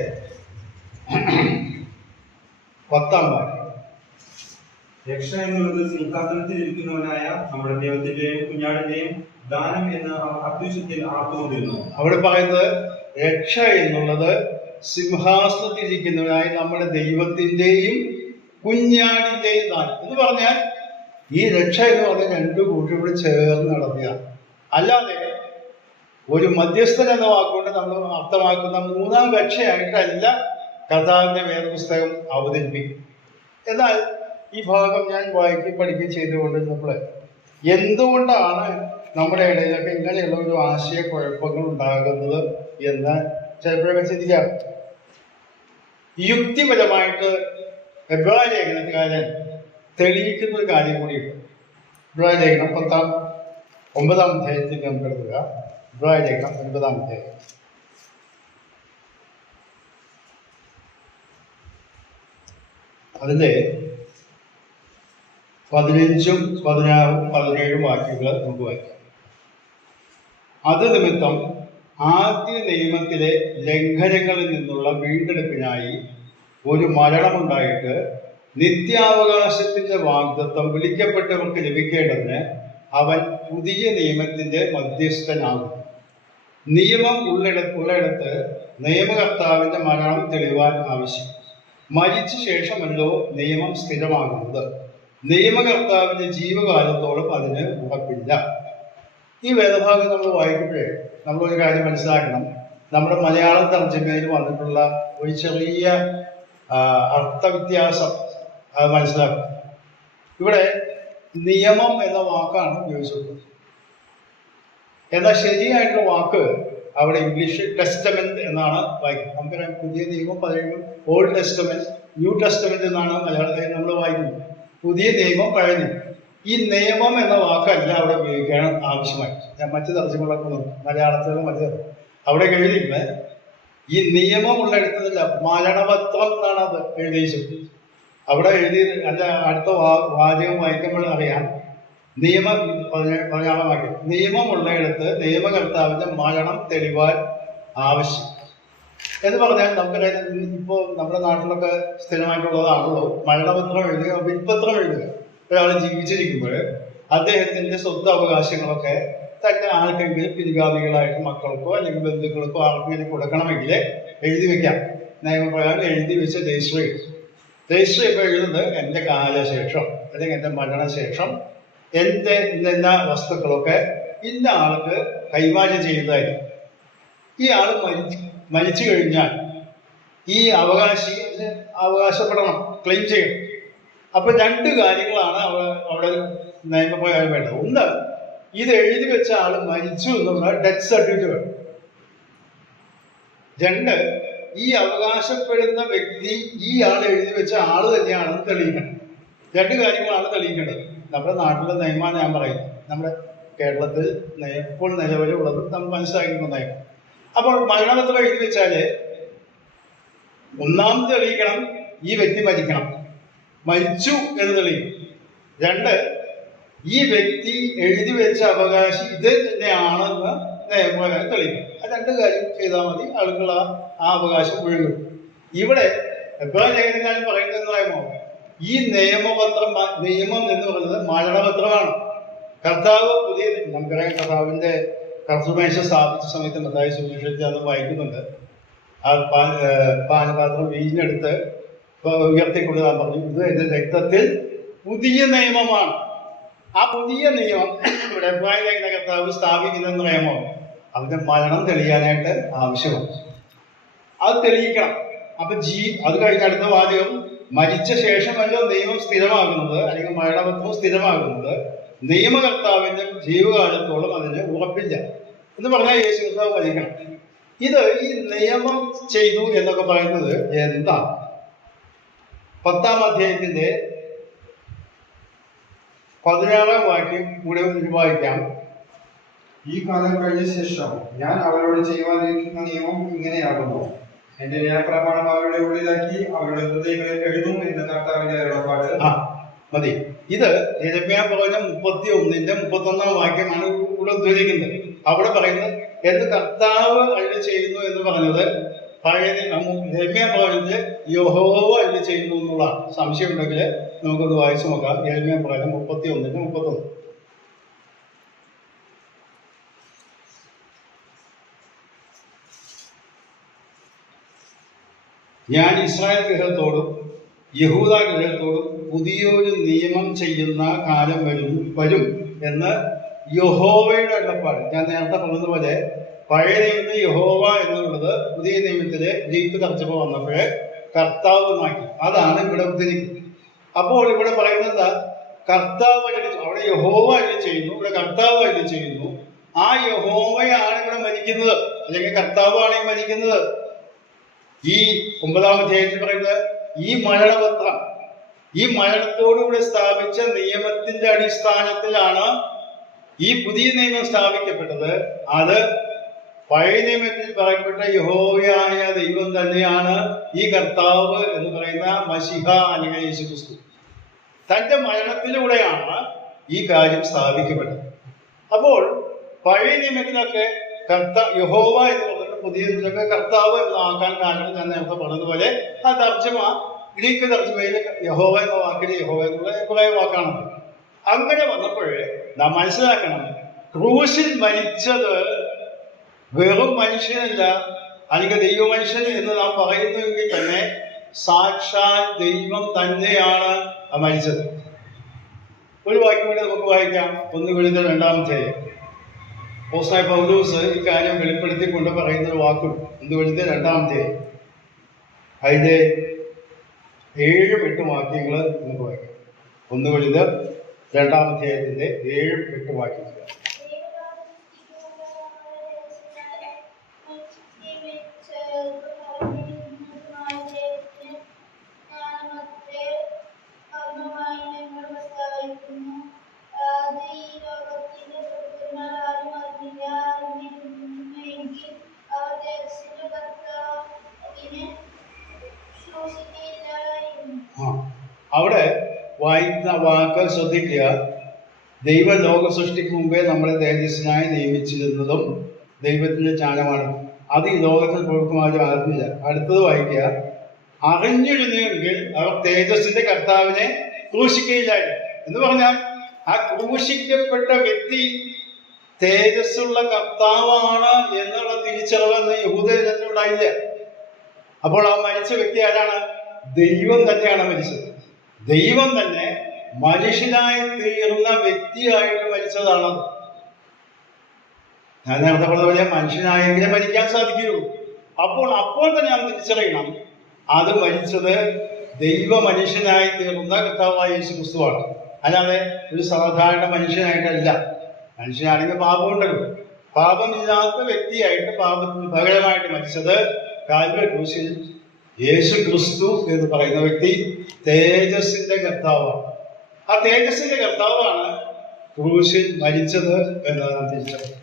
10-ാം വാക്യം. രക്ഷ എന്നുള്ളത് സിംഹാസനത്തിൽ ഇരിക്കുന്നവനായ നമ്മുടെ ദൈവത്തിന്റെയും കുഞ്ഞാടിന്റെയും ദാനം എന്ന് അത്യുഷത്തിൽ ആർത്തുകൊണ്ടിരുന്നു. അവിടെ പറയുന്നത് രക്ഷ എന്നുള്ളത് സിംഹാസനത്തിൽ ഇരിക്കുന്നവനായ നമ്മുടെ ദൈവത്തിന്റെയും കുഞ്ഞാടിന്റെയും ദാനം എന്ന് പറഞ്ഞാൽ ഈ രക്ഷ എന്ന് പറഞ്ഞാൽ രണ്ടു കൂട്ടും കൂടി ചേർന്ന് നടത്തുക. അല്ലാതെ ഒരു മധ്യസ്ഥൻ എന്ന വാക്കുകൊണ്ട് നമ്മൾ അർത്ഥമാക്കുന്ന മൂന്നാം കക്ഷിയായിട്ടല്ല കർത്താവിന്റെ വേദപുസ്തകം അവതരിപ്പിക്കും. എന്നാൽ ഈ ഭാഗം ഞാൻ പഠിക്കുകയും ചെയ്തുകൊണ്ട് നമ്മൾ എന്തുകൊണ്ടാണ് നമ്മുടെ ഇടയിലൊക്കെ ഇങ്ങനെയുള്ള ഒരു ആശയക്കുഴപ്പങ്ങൾ ഉണ്ടാകുന്നത് എന്ന് ചിലപ്പോഴൊക്കെ ചിന്തിക്കാം. യുക്തിപരമായിട്ട് എബ്രായ ലേഖനക്കാരൻ തെളിയിക്കുന്ന ഒരു കാര്യം കൂടിയുണ്ട്. എബ്രായ ലേഖനം 9-ാം അധ്യായത്തിൽ നമുക്ക് എടുക്കുക. എബ്രായ ലേഖനം 9-ാം അധ്യായം. അതിന്റെ 15-ഉം 16-ഉം 17-ഉം വാക്യങ്ങൾ നമുക്ക് വായിക്കാം. അത് നിമിത്തം ആദ്യ നിയമത്തിലെ ലംഘനങ്ങളിൽ നിന്നുള്ള വീണ്ടെടുപ്പിനായി ഒരു മരണമുണ്ടായിട്ട് നിത്യാവകാശത്തിന്റെ വാഗ്ദത്തം വിളിക്കപ്പെട്ടവർക്ക് ലഭിക്കേണ്ടതിന് അവൻ പുതിയ നിയമത്തിന്റെ മധ്യസ്ഥനാകും. നിയമം ഉള്ളിടത്ത് നിയമകർത്താവിന്റെ മരണം തെളിവാൻ ആവശ്യം. മരിച്ച ശേഷമല്ലോ നിയമം സ്ഥിരമാകുന്നത്. നിയമകർത്താവിന്റെ ജീവകാലത്തോളം അതിന് ഉറപ്പില്ല. ഈ വേദഭാഗം നമ്മൾ വായിക്കുമ്പോഴേ നമ്മളൊരു കാര്യം മനസ്സിലാക്കണം. നമ്മുടെ മലയാളം തർജ്ജമയിൽ വന്നിട്ടുള്ള ഒരു ചെറിയ അർത്ഥവ്യത്യാസം അത് മനസ്സിലാക്കും. ഇവിടെ നിയമം എന്ന വാക്കാണ് ഉപയോഗിച്ചിട്ടുള്ളത്. എന്നാൽ ശരിയായിട്ടുള്ള വാക്ക് അവിടെ ഇംഗ്ലീഷ് ടെസ്റ്റമെന്റ് എന്നാണ് വായിക്കുന്നത്. നമുക്കറിയാം പുതിയ നിയമം പഴയ ഓൾഡ് ടെസ്റ്റമെന്റ്, ന്യൂ ടെസ്റ്റമെന്റ് എന്നാണ് മലയാളത്തിൽ നമ്മൾ വായിക്കുന്നത്. പുതിയ നിയമം, പഴയ നിയമം. ഈ നിയമം എന്ന വാക്കല്ല അവിടെ ഉപയോഗിക്കാൻ ആവശ്യമായി. ഞാൻ മറ്റു തർജ്ജമകളൊക്കെ നോക്കും, മലയാളത്തിലും മറ്റു അവിടെ എഴുതിയിരുന്നത് ഈ നിയമം ഉള്ളിടത്തല്ല, മരണപത്രം എന്നാണ് അത് എഴുതിയത്. അവിടെ എഴുതി അതിന്റെ അടുത്ത വാചകം വായിക്കുമ്പോൾ അറിയാം, മലയാളം വാക്യം, നിയമമുള്ളയിടത്ത് നിയമകർത്താവിന്റെ മരണം തെളിവാൻ ആവശ്യം എന്ന് പറഞ്ഞാൽ നമുക്കറിയാം. ഇപ്പോൾ നമ്മുടെ നാട്ടിലൊക്കെ സ്ഥിരമായിട്ടുള്ളതാണല്ലോ മരണപത്രം എഴുതുക, വിൽപത്രം എഴുതുക. ഒരാൾ ജീവിച്ചിരിക്കുമ്പോൾ അദ്ദേഹത്തിന്റെ സ്വത്ത് അവകാശങ്ങളൊക്കെ തന്റെ ആർക്കെങ്കിലും പിൻഗാമികളായിട്ട് മക്കൾക്കോ അല്ലെങ്കിൽ ബന്ധുക്കൾക്കോ ആർക്കെങ്കിലും കൊടുക്കണമെങ്കിൽ എഴുതി വെക്കാം. നിയമപ്രകാരം എഴുതി വെച്ച രജിസ്റ്റർ ഇപ്പോൾ എഴുതുന്നത് എൻ്റെ കാലശേഷം അല്ലെങ്കിൽ എൻ്റെ മരണശേഷം എൻ്റെ ഇന്ന വസ്തുക്കളൊക്കെ ഇന്ന ആൾക്ക് കൈമാറ്റം ചെയ്യുന്നതായിരിക്കും. ഈ ആൾ മരിച്ചു കഴിഞ്ഞാൽ ഈ അവകാശി അവകാശപ്പെടണം, ക്ലെയിം ചെയ്യണം. അപ്പൊ രണ്ട് കാര്യങ്ങളാണ് അവിടെ നിയമപ്രകാരം വേണ്ടത്. ഒന്ന്, ഇത് എഴുതി വെച്ച ആൾ മരിച്ചു എന്നുള്ള ഡെത്ത് സർട്ടിഫിക്കറ്റ്. രണ്ട്, ഈ അവകാശപ്പെടുന്ന വ്യക്തി ഈ ആൾ എഴുതി വെച്ച ആള് തന്നെയാണെന്ന് തെളിയിക്കണം. രണ്ട് കാര്യങ്ങളാണ് തെളിയിക്കേണ്ടത്. നമ്മുടെ നാട്ടിലെ നിയമമാണ് ഞാൻ പറയുന്നത്. നമ്മുടെ കേരളത്തിൽ ഇപ്പോൾ നിലവിലുള്ളത് നമ്മൾ മനസ്സിലാക്കുന്ന നിയമം. അപ്പോൾ മരണപത്രം എഴുതി വെച്ചാല് ഒന്നാമത് തെളിയിക്കണം ഈ വ്യക്തി മരിച്ചു എന്ന് തെളിയിക്കും. രണ്ട്, ഈ വ്യക്തി എഴുതി വെച്ച അവകാശി ഇത് തന്നെയാണെന്ന് നിയമപ്രകാരം തെളിയിക്കും. ആ രണ്ട് കാര്യം ചെയ്താൽ മതി, ആളുകൾ ആ അവകാശം ഒഴുകും. ഇവിടെ എപ്പോഴും ലേഖനക്കാരൻ പറയുന്നത് പറയുമോ, ഈ നിയമം എന്ന് പറയുന്നത് മരണപത്രമാണ്. കർത്താവ് നമുക്കറിയാം, കർത്താവിന്റെ കർത്തൃമേശ സ്ഥാപിച്ച സമയത്ത് മത്തായി സുവിശേഷത്തിൽ അത് വായിക്കുന്നുണ്ട്. ആ പാനപാത്രം വീഞ്ഞെടുത്ത് ഉയർത്തിക്കൊണ്ടുവരാൻ പറഞ്ഞു, ഇത് എന്റെ രക്തത്തിൽ പുതിയ നിയമമാണ്. ആ പുതിയ നിയമം ഇവിടെ എബ്രായ കർത്താവ് സ്ഥാപിക്കുന്ന നിയമം അതിന്റെ മരണം തെളിയാനായിട്ട് ആവശ്യമാണ്. അത് തെളിയിക്കണം. അപ്പൊ അത് കഴിഞ്ഞ അടുത്ത വാചകം, മരിച്ച ശേഷമല്ലോ നിയമം സ്ഥിരമാകുന്നത്, അല്ലെങ്കിൽ മരണപത്രം സ്ഥിരമാകുന്നത്, നിയമകർത്താവിന്റെ ജീവകാലത്തോളം അതിന് ഉറപ്പില്ല എന്ന് പറഞ്ഞാൽ യേശു കർത്താവ് മരിക്കണം. ഇത് ഈ നിയമം ചെയ്തു എന്നൊക്കെ പറയുന്നത് എന്താ? 10-ാം അധ്യായത്തിന്റെ 16-ാം വാക്യം കൂടെ വായിക്കാം. ഈ കാലം കഴിഞ്ഞ ശേഷം ഞാൻ അവരോട് ചെയ്യുവാനിരിക്കുന്ന നിയമം ഇങ്ങനെയാകുന്നു, എന്റെ ന്യായപ്രമാണം അവരുടെ ഉള്ളിലാക്കി അവരുടെ ഹൃദയങ്ങളിൽ എഴുതും എന്ന് കർത്താവിന്റെ അരുളപ്പാട്. മതി. ഇത് യെരമ്യാ പറഞ്ഞ 31-ന്റെ 31-ാം വാക്യമാണ് ഇവിടെ ഉദ്ധരിക്കുന്നത്. അവിടെ പറയുന്നത് എന്ന് കർത്താവ് അരുളി ചെയ്യുന്നു എന്ന് പറഞ്ഞത് പഴയ യെരമ്യാ പ്രവചനത്തില് യഹോവ അരുളി ചെയ്യുന്നു എന്നുള്ള സംശയം ഉണ്ടെങ്കിൽ നമുക്കൊന്ന് വായിച്ചു നോക്കാം. യെരമ്യാ പ്രവചനം 31-ന്റെ 31. ഞാൻ ഇസ്രായേൽ ഗൃഹത്തോടും യഹൂദ ഗൃഹത്തോടും പുതിയൊരു നിയമം ചെയ്യുന്ന കാലം വരും എന്ന് യഹോവയുടെ അരുളപ്പാട്. ഞാൻ നേരത്തെ പറഞ്ഞതുപോലെ പഴയ നിയമത്തിൽ യഹോവ എന്നുള്ളത് പുതിയ നിയമത്തിലെ ഗ്രീക്ക് തർജ്ജമ വന്നപ്പോഴേ കർത്താവ് മാറ്റി. അതാണ് ഇവിടെ ഉദ്ധരിക്കുന്നത്. അപ്പോൾ ഇവിടെ പറയുന്നത് കർത്താവ് അരുളി, അവിടെ യഹോവ അരുളി ചെയ്യുന്നു, ഇവിടെ കർത്താവ് അരുളി ചെയ്യുന്നു. ആ യഹോവയാണ് ഇവിടെ മരിക്കുന്നത്, അല്ലെങ്കിൽ കർത്താവാണ് ഈ മരിക്കുന്നത്. ഈ 9-ാം അധ്യായത്തിൽ പറയുന്നത് ഈ മരണപത്രം, ഈ മരണത്തോടുകൂടി സ്ഥാപിച്ച നിയമത്തിന്റെ അടിസ്ഥാനത്തിലാണ് ഈ പുതിയ നിയമം സ്ഥാപിക്കപ്പെട്ടത്. അത് പഴയ നിയമത്തിൽ പറയപ്പെട്ട യഹോവയായ ദൈവം തന്നെയാണ് ഈ കർത്താവ് എന്ന് പറയുന്ന മശിഹ അല്ലെങ്കിൽ യേശുക്രിസ്തു. തന്റെ മരണത്തിലൂടെയാണ് ഈ കാര്യം സ്ഥാപിക്കപ്പെട്ടത്. അപ്പോൾ പഴയ നിയമത്തിലൊക്കെ യഹോവ എന്ന് പറഞ്ഞിട്ട് പുതിയ നിയമത്തിലൊക്കെ കർത്താവ് എന്നാക്കാൻ കാരണം ഞാൻ നേരത്തെ പറഞ്ഞതുപോലെ ആ തർജ്ജമ ഗ്രീക്ക് തർജ്ജമയിൽ യഹോവ എന്ന വാക്കിന് യഹോവ എന്നുള്ള കുറേ വാക്കാണ്. അങ്ങനെ വന്നപ്പോഴേ നാം മനസ്സിലാക്കണം, ക്രൂശിൽ മരിച്ചത് വെറും മനുഷ്യനല്ല, അല്ലെങ്കിൽ ദൈവ മനുഷ്യൻ എന്ന് നാം പറയുന്നുവെങ്കിൽ തന്നെ സാക്ഷാൽ ദൈവം തന്നെയാണ് മരിച്ചത്. ഒരു വാക്യം കൂടി നമുക്ക് വായിക്കാം. 1 കൊരിന്ത്യർ 2-ാം അധ്യായം. അപ്പോസ്തലനായ പൗലോസ് ഈ കാര്യം വെളിപ്പെടുത്തിക്കൊണ്ട് പറയുന്ന ഒരു വാക്കുണ്ട്. 1 കൊരിന്ത്യർ 2-ാം അധ്യായം അതിന്റെ 7-8 വാക്യങ്ങൾ നമുക്ക് വായിക്കാം. 1 കൊരിന്ത്യർ 2-ാം അധ്യായത്തിന്റെ 7-8 വാക്യങ്ങൾ. അവിടെ വായിക്കുന്ന വാക്കുകൾ ശ്രദ്ധിക്കുക. ദൈവം ലോക സൃഷ്ടിക്ക് മുമ്പേ നമ്മളെ തേജസ്സിനായി നിയമിച്ചിരുന്നതും ദൈവത്തിന്റെ ജ്ഞാനമാണ്. അത് ഈ ലോകത്തിൽ കൊടുക്കുമാരും അറിഞ്ഞില്ല. അടുത്തത് വായിക്കുക. അറിഞ്ഞിരുന്നെങ്കിൽ അവർ തേജസ്സിന്റെ കർത്താവിനെ ക്രൂശിക്കുകയില്ലായിരുന്നു എന്ന് പറഞ്ഞാൽ ആ ക്രൂശിക്കപ്പെട്ട വ്യക്തി തേജസ്സുള്ള കർത്താവാണ് എന്നുള്ള തിരിച്ചറിവ് യഹൂദജനത്തിനുണ്ടായില്ല. അപ്പോൾ ആ മരിച്ച വ്യക്തി ആരാണ്? ദൈവം തന്നെയാണ് മരിച്ചത്. ദൈവം തന്നെ മനുഷ്യനായി തീർന്ന വ്യക്തിയായിട്ട് മരിച്ചതാണ്. ഞാൻ നേരത്തെ പറഞ്ഞ പോലെ മനുഷ്യനായെങ്കിലേ മരിക്കാൻ സാധിക്കുകയുള്ളൂ. അപ്പോൾ തന്നെ നാം തിരിച്ചറിയണം, അത് മരിച്ചത് ദൈവ മനുഷ്യനായി തീർന്ന കർത്താവായ യേശുക്രിസ്തുവാണ്. അല്ലാതെ ഒരു സാധാരണ മനുഷ്യനായിട്ടല്ല. മനുഷ്യനാണെങ്കിൽ പാപമുണ്ടല്ലോ. പാപമില്ലാത്ത വ്യക്തിയായിട്ട് പാപത്തിന് പകരമായിട്ട് മരിച്ചത് കാൽവരി ക്രൂശിൽ യേശു ക്രിസ്തു എന്ന് പറയുന്ന വ്യക്തി തേജസ്സിന്റെ കർത്താവാണ്. ആ തേജസ്സിന്റെ കർത്താവാണ് ക്രൂശിൽ മരിച്ചത് എന്നാണ് നാം തിരിച്ചറിയുന്നത്.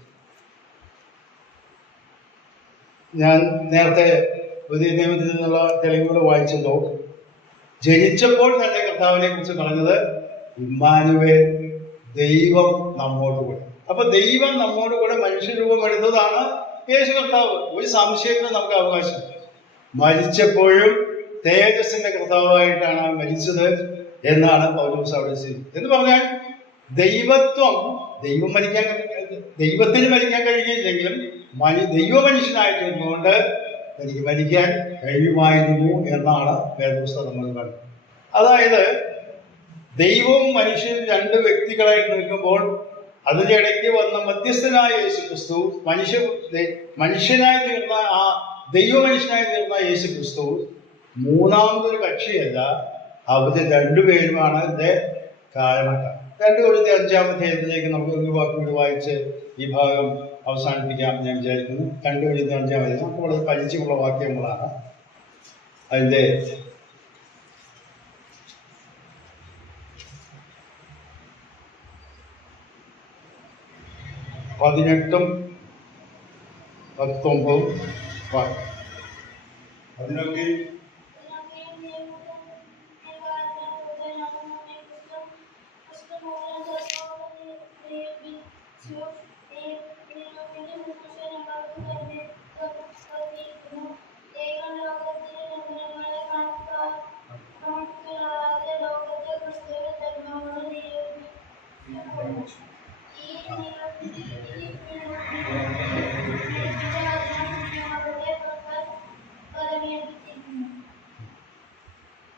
ഞാൻ നേരത്തെ പുതിയ നിയമത്തിൽ നിന്നുള്ള തെളിവുകൾ വായിച്ചല്ലോ. ജനിച്ചപ്പോൾ തന്നെ കർത്താവിനെ കുറിച്ച് പറഞ്ഞത് ഇമ്മാനുവേൽ, ദൈവം നമ്മോടുകൂടെ. അപ്പൊ ദൈവം നമ്മോടുകൂടെ മനുഷ്യരൂപം എടുത്തതാണ് യേശു കർത്താവ്. ഒരു സംശയത്തിന് നമുക്ക് അവകാശം. മരിച്ചപ്പോഴും തേജസ്സിന്റെ കർത്താവായിട്ടാണ് മരിച്ചത് എന്നാണ് പൗലോസ് അവിടെ ചെയ്യുന്നത്. എന്ന് പറഞ്ഞാൽ ദൈവത്തിന് മരിക്കാൻ കഴിയില്ലെങ്കിലും ദൈവ മനുഷ്യനായിട്ടിരുന്നുകൊണ്ട് എനിക്ക് മരിക്കാൻ കഴിയുമായിരുന്നു എന്നാണ് വേദപുസ്തകം നമ്മൾ പറയുന്നത്. അതായത് ദൈവവും മനുഷ്യനും രണ്ട് വ്യക്തികളായിട്ട് നിൽക്കുമ്പോൾ അതിന്റെ ഇടയ്ക്ക് വന്ന മധ്യസ്ഥനായ യേശു ക്രിസ്തു മനുഷ്യനായി തീർന്ന ആ ദൈവമനുഷ്യനായി തീർന്ന യേശു ക്രിസ്തു മൂന്നാമതൊരു കക്ഷിയല്ല. അവര് രണ്ടുപേരുമാണ് ഇതിന്റെ കാരണക്കാർ. 2 കൊരിന്ത്യർ 5-ാം അധ്യായത്തിലേക്ക് നമുക്ക് ഒരു വാക്കുകൂടി വായിച്ച് ഈ ഭാഗം അവസാനിപ്പിക്കാം ഞാൻ വിചാരിക്കുന്നു. 2 കൊരിന്ത്യർ 5-ാം അധ്യായം നമുക്ക് വളരെ പരിചയമുള്ള വാക്യങ്ങളാണ്. അതിന്റെ 18-ഉം 19-ഉം വാക്യം. അതിനൊക്കെ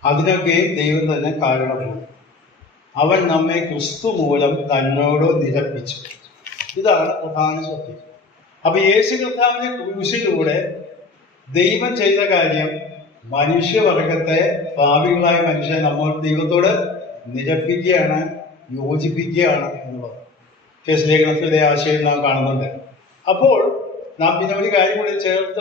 അതിനൊക്കെയും ദൈവം തന്നെ കാരണമാണ്. അവൻ നമ്മെ ക്രിസ്തു മൂലം തന്നോട് നിരപ്പിച്ചു. ഇതാണ് പ്രധാന സത്യം. അപ്പൊ യേശു കർത്താവിന്റെ ക്രൂശിലൂടെ ദൈവം ചെയ്ത കാര്യം മനുഷ്യവർഗത്തെ, പാപികളായ മനുഷ്യനെ നമ്മൾ ദൈവത്തോട് നിരപ്പിക്കുകയാണ്, യോജിപ്പിക്കുകയാണ് എന്നുള്ളത് കേസ് ലേഖനത്തിലെ ആശയം നാം കാണുന്നുണ്ട്. അപ്പോൾ നാം പിന്നെ ഒരു കാര്യം കൂടി ചേർത്ത്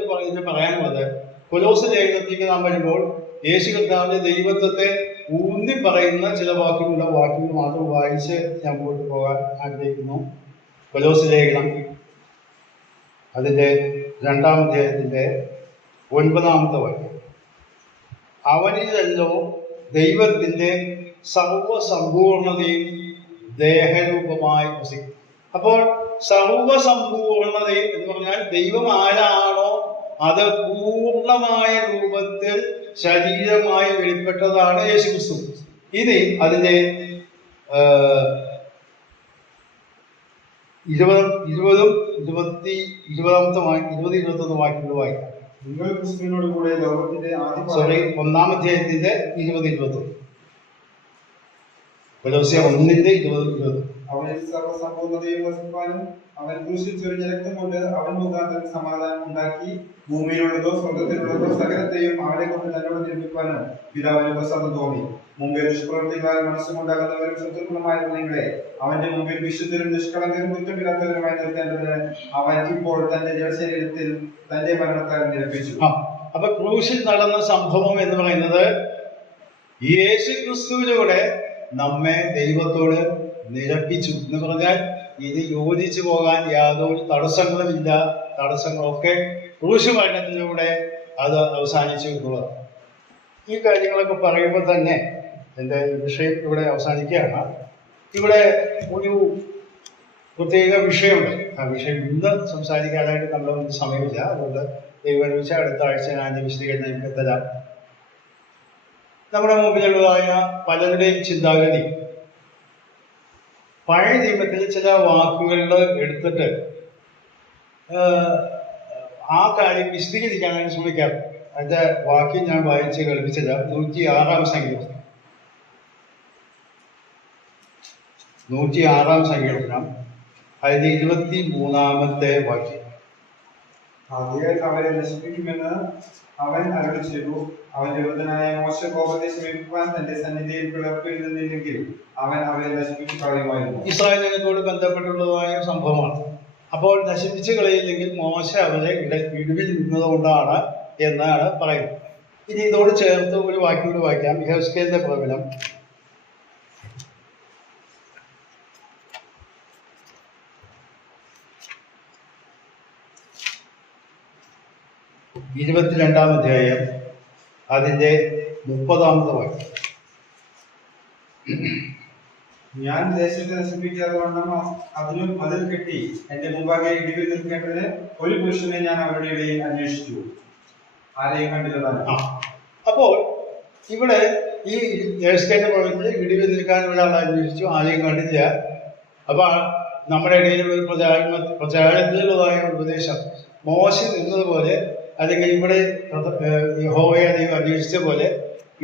പറയാനുള്ളത്, കൊലോസ് ലേഖനത്തിലേക്ക് നാം വരുമ്പോൾ യേശു കർത്താവിന്റെ ദൈവത്വത്തെ ഊന്നി പറയുന്ന ചില വാക്കുകൾ മാത്രം വായിച്ച് ഞാൻ മുമ്പോട്ട് പോകാൻ ആഗ്രഹിക്കുന്നു. കൊലോസ് ലേഖനം അതിന്റെ 2-ാം അധ്യായത്തിന്റെ 9-ാമത്തെ വാക്യം. അവനിലല്ലോ ദൈവത്തിന്റെ സർവസമ്പൂർണതയും ദേഹരൂപമായി വസിക്കും. അപ്പോൾ സർവസമ്പൂർണതയും എന്ന് പറഞ്ഞാൽ ദൈവം ആരാണോ അത് പൂർണ്ണമായ രൂപത്തിൽ ശരീരമായി വെളിപ്പെട്ടതാണ് യേശുക്രിസ്തു. ഇത് അതിന്റെ 20-21 വാക്യങ്ങൾ വായിക്കാം. നിങ്ങൾ ക്രിസ്തുവിനോട് കൂടെ ലോകത്തിന്റെ 1-ാം അധ്യായത്തിന്റെ 20-21. കൊലോസ്യർ 1:20. അവനിൽ സർവസമ്പൂർണതയും വസിപ്പാനും അവൻ ക്രൂശിൽ ചൊരിഞ്ഞ രക്തം കൊണ്ട് അവൻ മുഖാന്തരം സമാധാനം ഉണ്ടാക്കി ഭൂമിയിലുള്ളതോ സ്വർഗത്തിലുള്ളതോ സകലത്തെയും അവനെ കൊണ്ട് തന്നോട് നിർമ്മിപ്പാനും പിതാവിന് പ്രസാദം തോന്നി. മുമ്പേ ദുഷ്പ്രവൃത്തികളാൽ മനസ്സുമുണ്ടാകുന്നവരും ശത്രുക്കളുമായിരുന്ന നിങ്ങളെ അവന്റെ മുമ്പിൽ വിശുദ്ധരും നിഷ്കളങ്കരും കുറ്റമില്ലാത്തവരുമായി നിർത്തേണ്ടതിന് അവൻ ഇപ്പോൾ തന്റെ ജഡശരീരത്തിൽ തന്റെ മരണത്താൽ നിരപ്പിച്ചു. അപ്പൊ ക്രൂശിൽ നടന്ന സംഭവം എന്ന് പറയുന്നത് യേശു ക്രിസ്തുവിലൂടെ നമ്മെ ദൈവത്തോട് നിരപ്പിച്ചു എന്ന് പറഞ്ഞാൽ ഇത് യോജിച്ചു പോകാൻ യാതൊരു തടസ്സങ്ങളുമില്ല. തടസ്സങ്ങളൊക്കെ ക്രൂശ് മരണത്തിലൂടെ അത് അവസാനിച്ചു എന്നുള്ളതാണ്. ഈ കാര്യങ്ങളൊക്കെ പറയുമ്പോൾ തന്നെ എൻ്റെ വിഷയം ഇവിടെ അവസാനിക്കുകയാണ്. ഇവിടെ ഒരു പ്രത്യേക വിഷയമുണ്ട്. ആ വിഷയം ഇന്ന് സംസാരിക്കാനായിട്ട് നമ്മളൊന്നും സമയമില്ല. അതുകൊണ്ട് ദൈവം അടുത്ത ആഴ്ച ഞാൻ വിശദീകരണം തരാം. നമ്മുടെ മുമ്പിലുള്ളതായ പലരുടെയും ചിന്താഗതി പഴയ നിയമത്തിൽ ചില വാക്കുകളുടെ എടുത്തിട്ട് ആ കാര്യം വിശദീകരിക്കാനായിട്ട് ശ്രമിക്കാറുണ്ട്. അതിന്റെ വാക്യം ഞാൻ വായിച്ച് കേൾപ്പിച്ചത് 106-ാം സങ്കീർത്തനം. 106-ാം സങ്കീർത്തനം അതിന്റെ 23-ാമത്തെ വാക്യം. ആദ്യം അവരെ നശിപ്പിക്കുമെന്ന് അവൻ അരുളി ചെയ്തു. അവന്റെ വൃദ്ധനായ മോശെ കോപത്തെ ശമിപ്പിക്കാൻ തന്റെ സന്നിധിയിൽ പിളർപ്പിൽ നിന്നില്ലെങ്കിൽ അവൻ അവരെ നശിപ്പിച്ചു കളയുമായിരുന്നു. ഇസ്രായേൽ ജനത്തോട് ബന്ധപ്പെട്ടുള്ളതായ സംഭവമാണ്. അപ്പോൾ നശിപ്പിച്ചു കളയില്ലെങ്കിൽ മോശ അവരെ വിടുവിൽ നിന്നതുകൊണ്ടാണ് എന്നാണ് പറയുന്നത്. ഇനി ഇതോട് ചേർത്ത് ഒരു വാക്യം കൂടി വായിക്കാം. യെഹെസ്കേലിന്റെ പ്രവചനം 22-ാം അധ്യായം അതിന്റെ 30-ാമത്തെ വാക്യം. ഞാൻ ദേശത്തെ നശിപ്പിക്കാതെ വണ്ണം അതിനും മതിൽ കെട്ടി എന്റെ മുമ്പാകെ ഇടിവിൽ നിൽക്കേണ്ടതിന് ഒരു പുരുഷനെ ഞാൻ അവരുടെ ഇടയിൽ അന്വേഷിച്ചു, ആരെയും കണ്ടില്ലതാണ്. അപ്പോൾ ഇവിടെ ഈ യേശുവിന്റെ പ്രവചനത്തിൽ ഇടിവിൽ നിൽക്കാൻ ഒരാളെ അന്വേഷിച്ചു, ആരെയും കണ്ടില്ല. അപ്പൊ നമ്മുടെ ഇടയിൽ ഒരു പ്രചാരണത്തിലുള്ളതായ ഉപദേശം മോശ നിന്നതുപോലെ അല്ലെങ്കിൽ ഇവിടെ യഹോവയെ ദൈവം അന്വേഷിച്ച പോലെ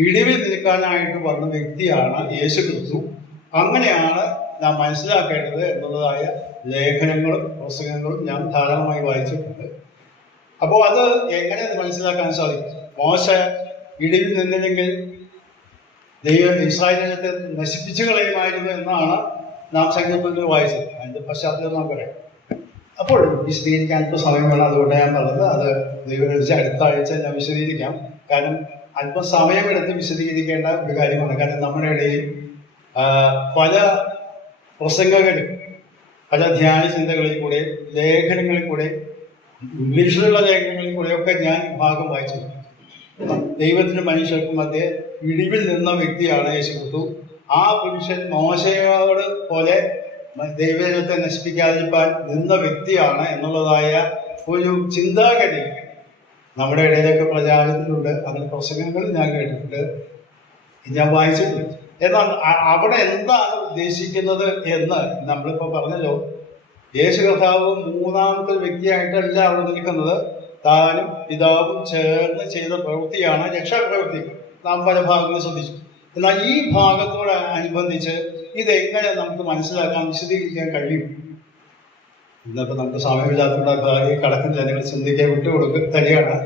ഇടിവിൽ നിൽക്കാനായിട്ട് വന്ന വ്യക്തിയാണ് യേശു ക്രിസ്തു. അങ്ങനെയാണ് നാം മനസ്സിലാക്കേണ്ടത് എന്നുള്ളതായ ലേഖനങ്ങളും പുസ്തകങ്ങളും ഞാൻ ധാരാളമായി വായിച്ചിട്ടുണ്ട്. അപ്പോൾ അത് എങ്ങനെ മനസ്സിലാക്കാൻ സാധിക്കും? മോശ ഇടിവിൽ നിന്നില്ലെങ്കിൽ ദൈവം ഇസ്രായേലിനെ നശിപ്പിച്ചു കളയുമായിരുന്നു എന്നാണ് നാം സങ്കല്പത്തിൽ വായിച്ചത്. അതിന്റെ പശ്ചാത്തലം നാം പറയാം. അപ്പോൾ വിശദീകരിക്കാൻ ഇപ്പോൾ സമയം വേണം, അതുകൊണ്ട് ഞാൻ പറഞ്ഞത് അത് ദൈവം അടുത്ത ആഴ്ച ഞാൻ വിശദീകരിക്കാം. കാരണം അല്പം സമയമെടുത്ത് വിശദീകരിക്കേണ്ട ഒരു കാര്യമാണ്. കാരണം നമ്മുടെ ഇടയിൽ പല പ്രസംഗങ്ങളും പല ധ്യാന ചിന്തകളിൽ കൂടെ, ലേഖനങ്ങളിൽ കൂടെ, ഇംഗ്ലീഷിലുള്ള ലേഖനങ്ങളിൽ കൂടെയൊക്കെ ഞാൻ ഭാഗം വായിച്ചു. ദൈവത്തിന് മനുഷ്യർക്കും മധ്യേ ഇടിവിൽ നിന്ന വ്യക്തിയാണ് യേശു ക്രിസ്തു. ആ പുരുഷൻ മോശയോട് പോലെ ദൈവജനത്തെ നശിപ്പിക്കാതിരിക്കാൻ നിന്ന വ്യക്തിയാണ് എന്നുള്ളതായ ഒരു ചിന്താഗതി നമ്മുടെ ഇടയിലൊക്കെ പ്രചാരത്തിലുണ്ട്. അങ്ങനെ പ്രസംഗങ്ങൾ ഞാൻ കേട്ടിട്ടുണ്ട്, ഞാൻ വായിച്ചിട്ടുണ്ട്. എന്നാൽ അവിടെ എന്താണ് ഉദ്ദേശിക്കുന്നത് എന്ന് നമ്മളിപ്പോൾ പറഞ്ഞല്ലോ. യേശു കർത്താവ് മൂന്നാമത്തെ വ്യക്തിയായിട്ടല്ല അവിടെ നിൽക്കുന്നത്. താനും പിതാവും ചേർന്ന് ചെയ്ത പ്രവൃത്തിയാണ് രക്ഷാപ്രവൃത്തി. നാം പല ഭാഗങ്ങളിൽ ശ്രദ്ധിച്ചു. എന്നാൽ ഈ ഭാഗത്തോട് അനുബന്ധിച്ച് ഇതെങ്ങനെ നമുക്ക് മനസ്സിലാക്കാൻ, വിശദീകരിക്കാൻ കഴിയും? ഇന്നിപ്പോൾ നമുക്ക് സമയമില്ലാത്തതുകൊണ്ട് കടക്കുന്നില്ല. നിങ്ങൾ ചിന്തിക്കാൻ തരികയാണ്.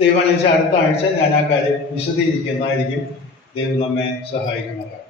ദൈവം അടുത്ത ആഴ്ച ഞാൻ ആ കാര്യം വിശദീകരിക്കുന്നതായിരിക്കും. ദൈവം നമ്മെ സഹായിക്കുന്നതാണ്.